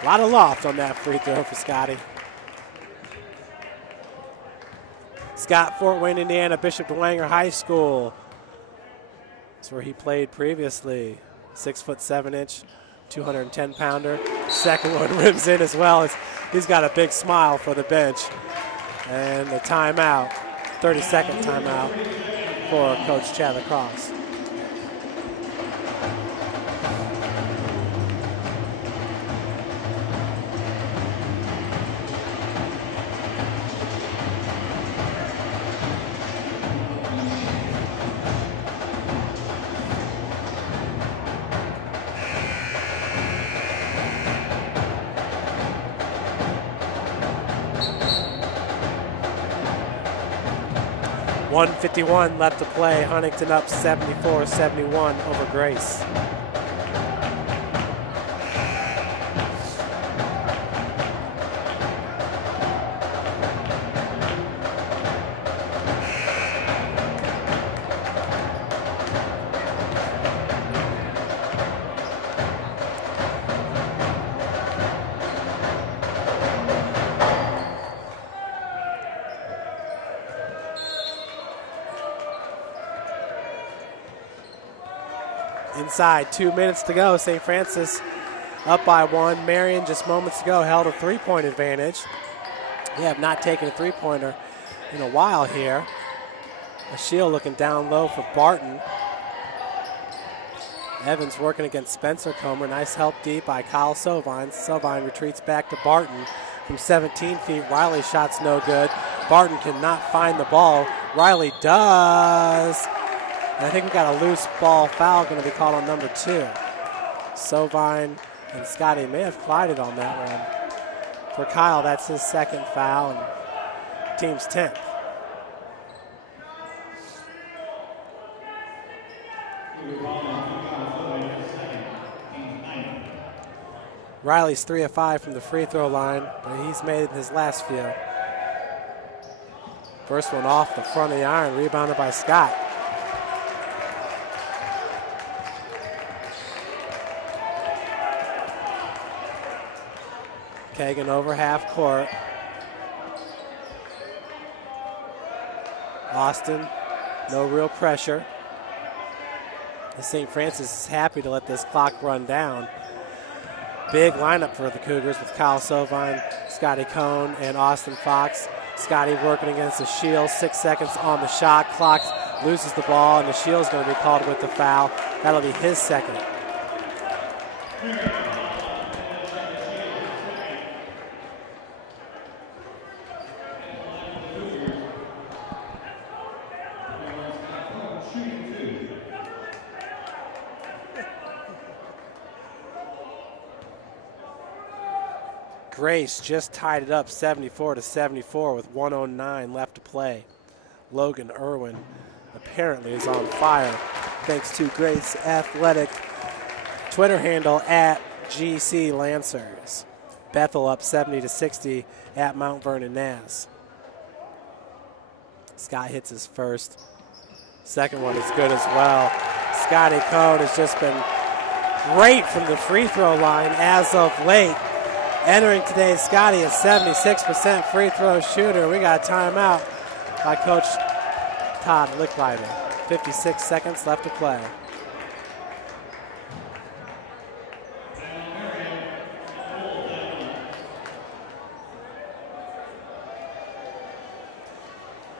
A lot of loft on that free throw for Scotty. Scott, Fort Wayne, Indiana, Bishop DeWanger High School. That's where he played previously. 6'7", 210-pounder. Second one rims in as well. He's got a big smile for the bench. And the timeout, 30-second timeout for Coach Chad Lacrosse. 1:51 left to play. Huntington up 74-71 over Grace. Inside, 2 minutes to go. St. Francis up by 1. Marian just moments ago held a three-point advantage. They have not taken a three-pointer in a while here. Ashiel looking down low for Barton. Evans working against Spencer Comer. Nice help deep by Kyle Sovine. Sovine retreats back to Barton from 17 feet. Riley's shot's no good. Barton cannot find the ball. Riley does. And I think we got a loose ball foul going to be called on number 2. Sovine and Scotty may have collided on that one. For Kyle, that's his second foul and team's 10th. Riley's 3 of 5 from the free throw line, but he's made his last few. First one off the front of the iron, rebounded by Scott. Kagan over half court. Austin, no real pressure. St. Francis is happy to let this clock run down. Big lineup for the Cougars with Kyle Sovine, Scotty Cohn, and Austin Fox. Scotty working against Ashiel. 6 seconds on the shot clock. Loses the ball, and Ashiel's going to be called with the foul. That'll be his second. Grace just tied it up 74-74 with 1:09 left to play. Logan Irwin apparently is on fire thanks to Grace Athletic. Twitter handle at GC Lancers. Bethel up 70-60 at Mount Vernon Naz. Scott hits his first. Second one is good as well. Scotty Cohn has just been great from the free throw line as of late. Entering today, Scotty is 76% free throw shooter. We got a timeout by Coach Todd Licklider. 56 seconds left to play.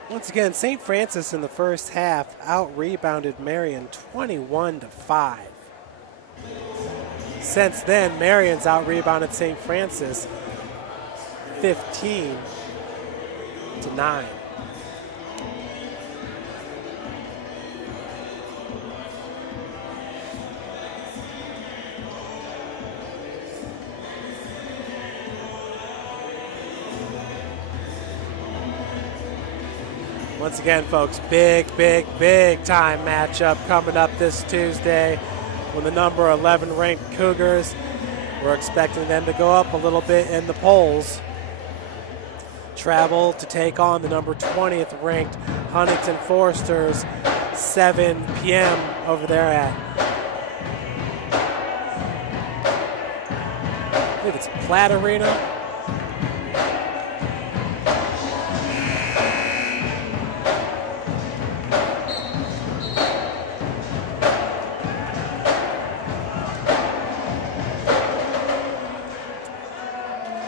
Once again, St. Francis in the first half out-rebounded Marian 21-5. Since then, Marian's out-rebounded St. Francis 15-9. Once again, folks, big time matchup coming up this Tuesday. When the number 11 ranked Cougars, we're expecting them to go up a little bit in the polls. Travel to take on the number 20th ranked Huntington Foresters, 7 p.m. over there at, I believe it's Platt Arena.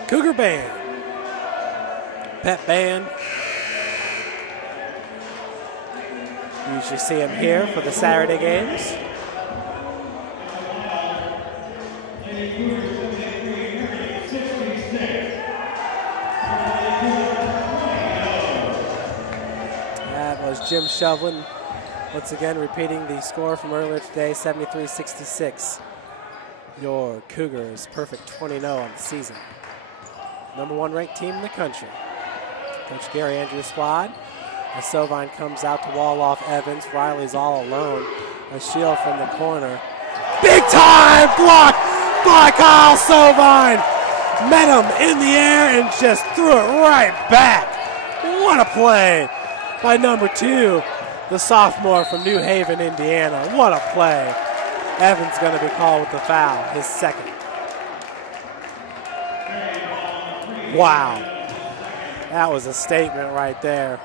Cougar Band, Pep Band. You usually see them here for the Saturday games. That was Jim Shovlin once again repeating the score from earlier today, 73-66. Your Cougars perfect 20-0 on the season. Number 1 ranked team in the country. Coach Gary Andrews' squad As Sovine comes out to wall off Evans. Riley's all alone. A shield from the corner. Big time block by Kyle Sovine. Met him in the air and just threw it right back. What a play by number 2, the sophomore from New Haven, Indiana. What a play. Evans going to be called with the foul, his second. Wow. That was a statement right there.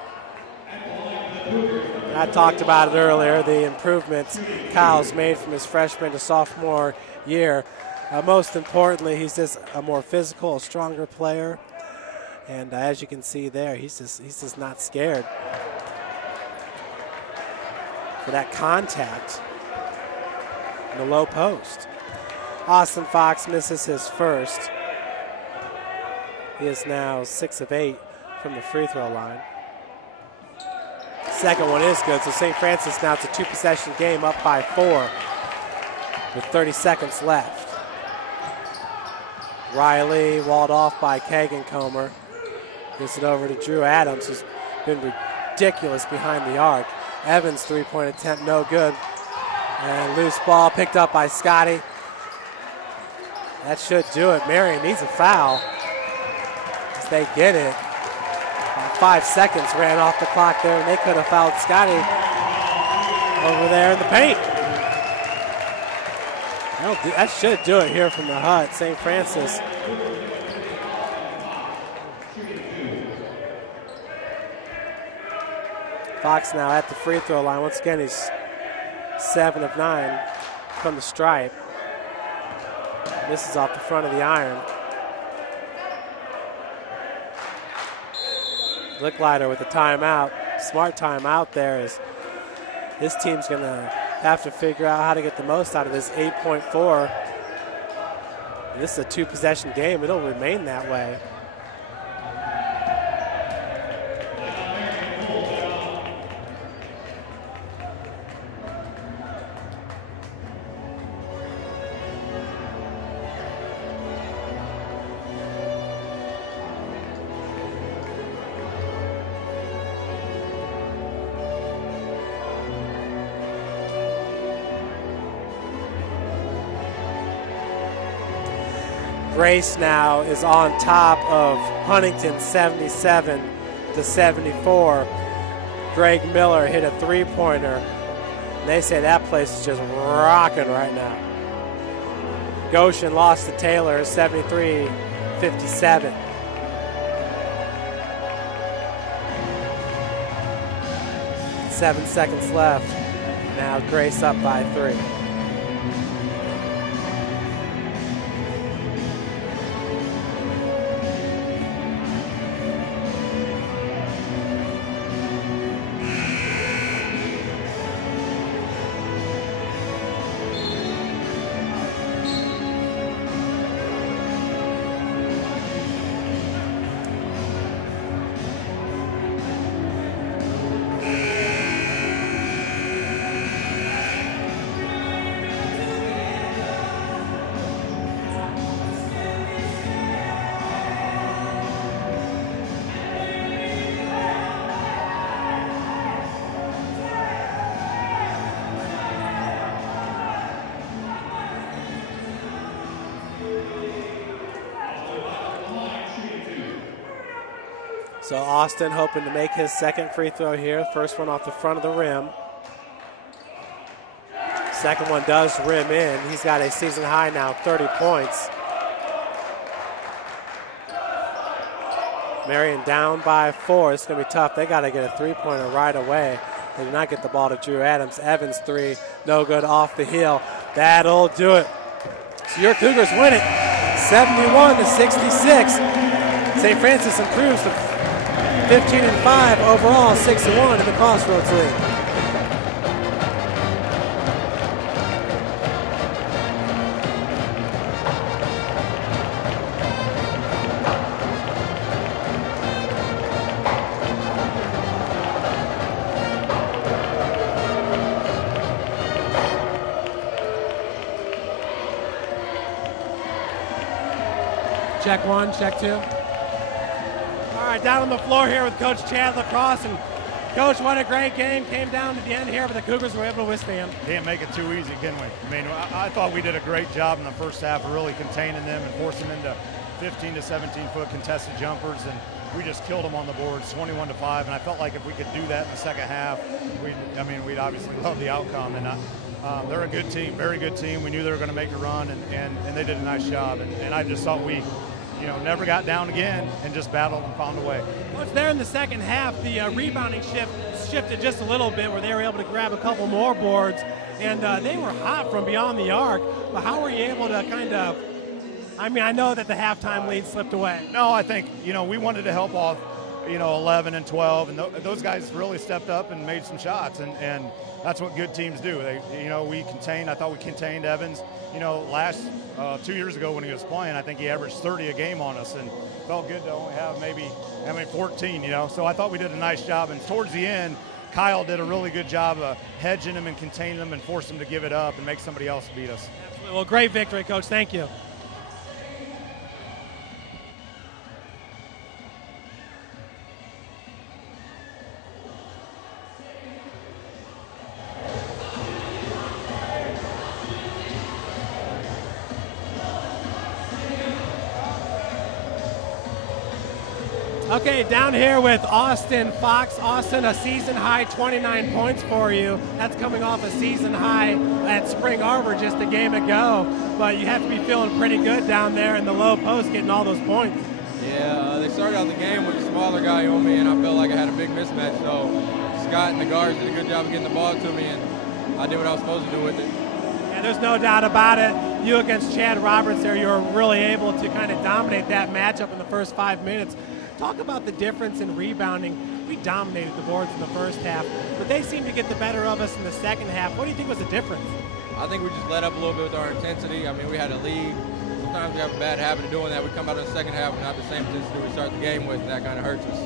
I talked about it earlier, the improvements Kyle's made from his freshman to sophomore year. Most importantly, he's just a more physical, a stronger player. And as you can see there, he's just not scared for that contact in the low post. Austin Fox misses his first. He is now 6 of 8 from the free throw line. Second one is good, so St. Francis now it's a 2-possession game, up by 4 with 30 seconds left. Riley walled off by Kagan Comer. Gives it over to Drew Adams, who's been ridiculous behind the arc. Evans' three-point attempt, no good. And loose ball picked up by Scotty. That should do it. Marian needs a foul as they get it. 5 seconds ran off the clock there, and they could have fouled Scotty over there in the paint. That should do it here from the hut. St. Francis. Fox now at the free throw line. Once again, he's 7 of 9 from the stripe. This is off the front of the iron. Licklider with a timeout. Smart timeout there, as this team's going to have to figure out how to get the most out of this 8.4. This is a 2-possession game. It'll remain that way. Grace now is on top of Huntington 77 to 74. Greg Miller hit a three-pointer. And they say that place is just rocking right now. Goshen lost to Taylor 73-57. Seven seconds left. Now Grace up by 3. So Austin hoping to make his second free throw here. First one off the front of the rim. Second one does rim in. He's got a season high now, 30 points. Marian down by 4. It's going to be tough. They got to get a three-pointer right away. They did not get the ball to Drew Adams. Evans 3, no good off the heel. That'll do it. So your Cougars win it, 71-66. St. Francis improves to 15-5 overall, 6-1 in the Crossroads League. Check 1, check 2. All right, down on the floor here with Coach Chad Lacrosse, and Coach, what a great game. Came down to the end here, but the Cougars were able to withstand. Can't make it too easy, can we? I mean, I thought we did a great job in the first half of really containing them and forcing them into 15 to 17-foot contested jumpers, and we just killed them on the boards, 21-5. And I felt like if we could do that in the second half, we'd obviously love the outcome. And they're a good team, very good team. We knew they were going to make a run, and they did a nice job. And I just thought we, never got down again and just battled and found a way. Coach, there in the second half, the rebounding shifted just a little bit, where they were able to grab a couple more boards, and they were hot from beyond the arc. But how were you able to kind of? I mean, I know that the halftime lead slipped away. No, I think, we wanted to help off, 11 and 12, and those guys really stepped up and made some shots, and that's what good teams do. We contained. I thought we contained Evans. Last 2 years ago when he was playing, I think he averaged 30 a game on us, and felt good to only have maybe 14. So I thought we did a nice job, and towards the end, Kyle did a really good job of hedging them and containing them and forced them to give it up and make somebody else beat us. Absolutely. Well, great victory, Coach. Thank you. Okay, down here with Austin Fox. Austin, a season-high 29 points for you. That's coming off a season-high at Spring Arbor just a game ago. But you have to be feeling pretty good down there in the low post getting all those points. Yeah, they started out the game with a smaller guy on me, and I felt like I had a big mismatch. So Scott and the guards did a good job of getting the ball to me, and I did what I was supposed to do with it. Yeah, there's no doubt about it. You against Chad Roberts there, you were really able to kind of dominate that matchup in the first 5 minutes. Talk about the difference in rebounding. We dominated the boards in the first half, but they seemed to get the better of us in the second half. What do you think was the difference? I think we just let up a little bit with our intensity. I mean, we had a lead. Sometimes we have a bad habit of doing that. We come out in the second half and not the same intensity we start the game with, and that kind of hurts us.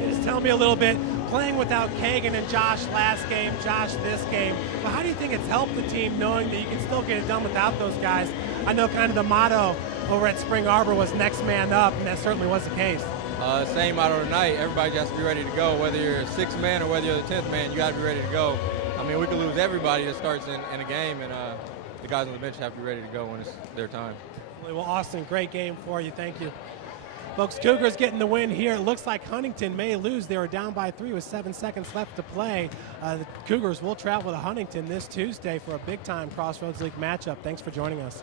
Just tell me a little bit, playing without Kagan and Josh last game, Josh this game, but how do you think it's helped the team knowing that you can still get it done without those guys? I know kind of the motto over at Spring Arbor was next man up, and that certainly was the case. Same motto tonight. Everybody has to be ready to go. Whether you're a sixth man or whether you're the 10th man, you got to be ready to go. I mean, we could lose everybody that starts in a game, and the guys on the bench have to be ready to go when it's their time. Well, Austin, great game for you. Thank you. Folks, Cougars getting the win here. It looks like Huntington may lose. They were down by 3 with 7 seconds left to play. The Cougars will travel to Huntington this Tuesday for a big-time Crossroads League matchup. Thanks for joining us.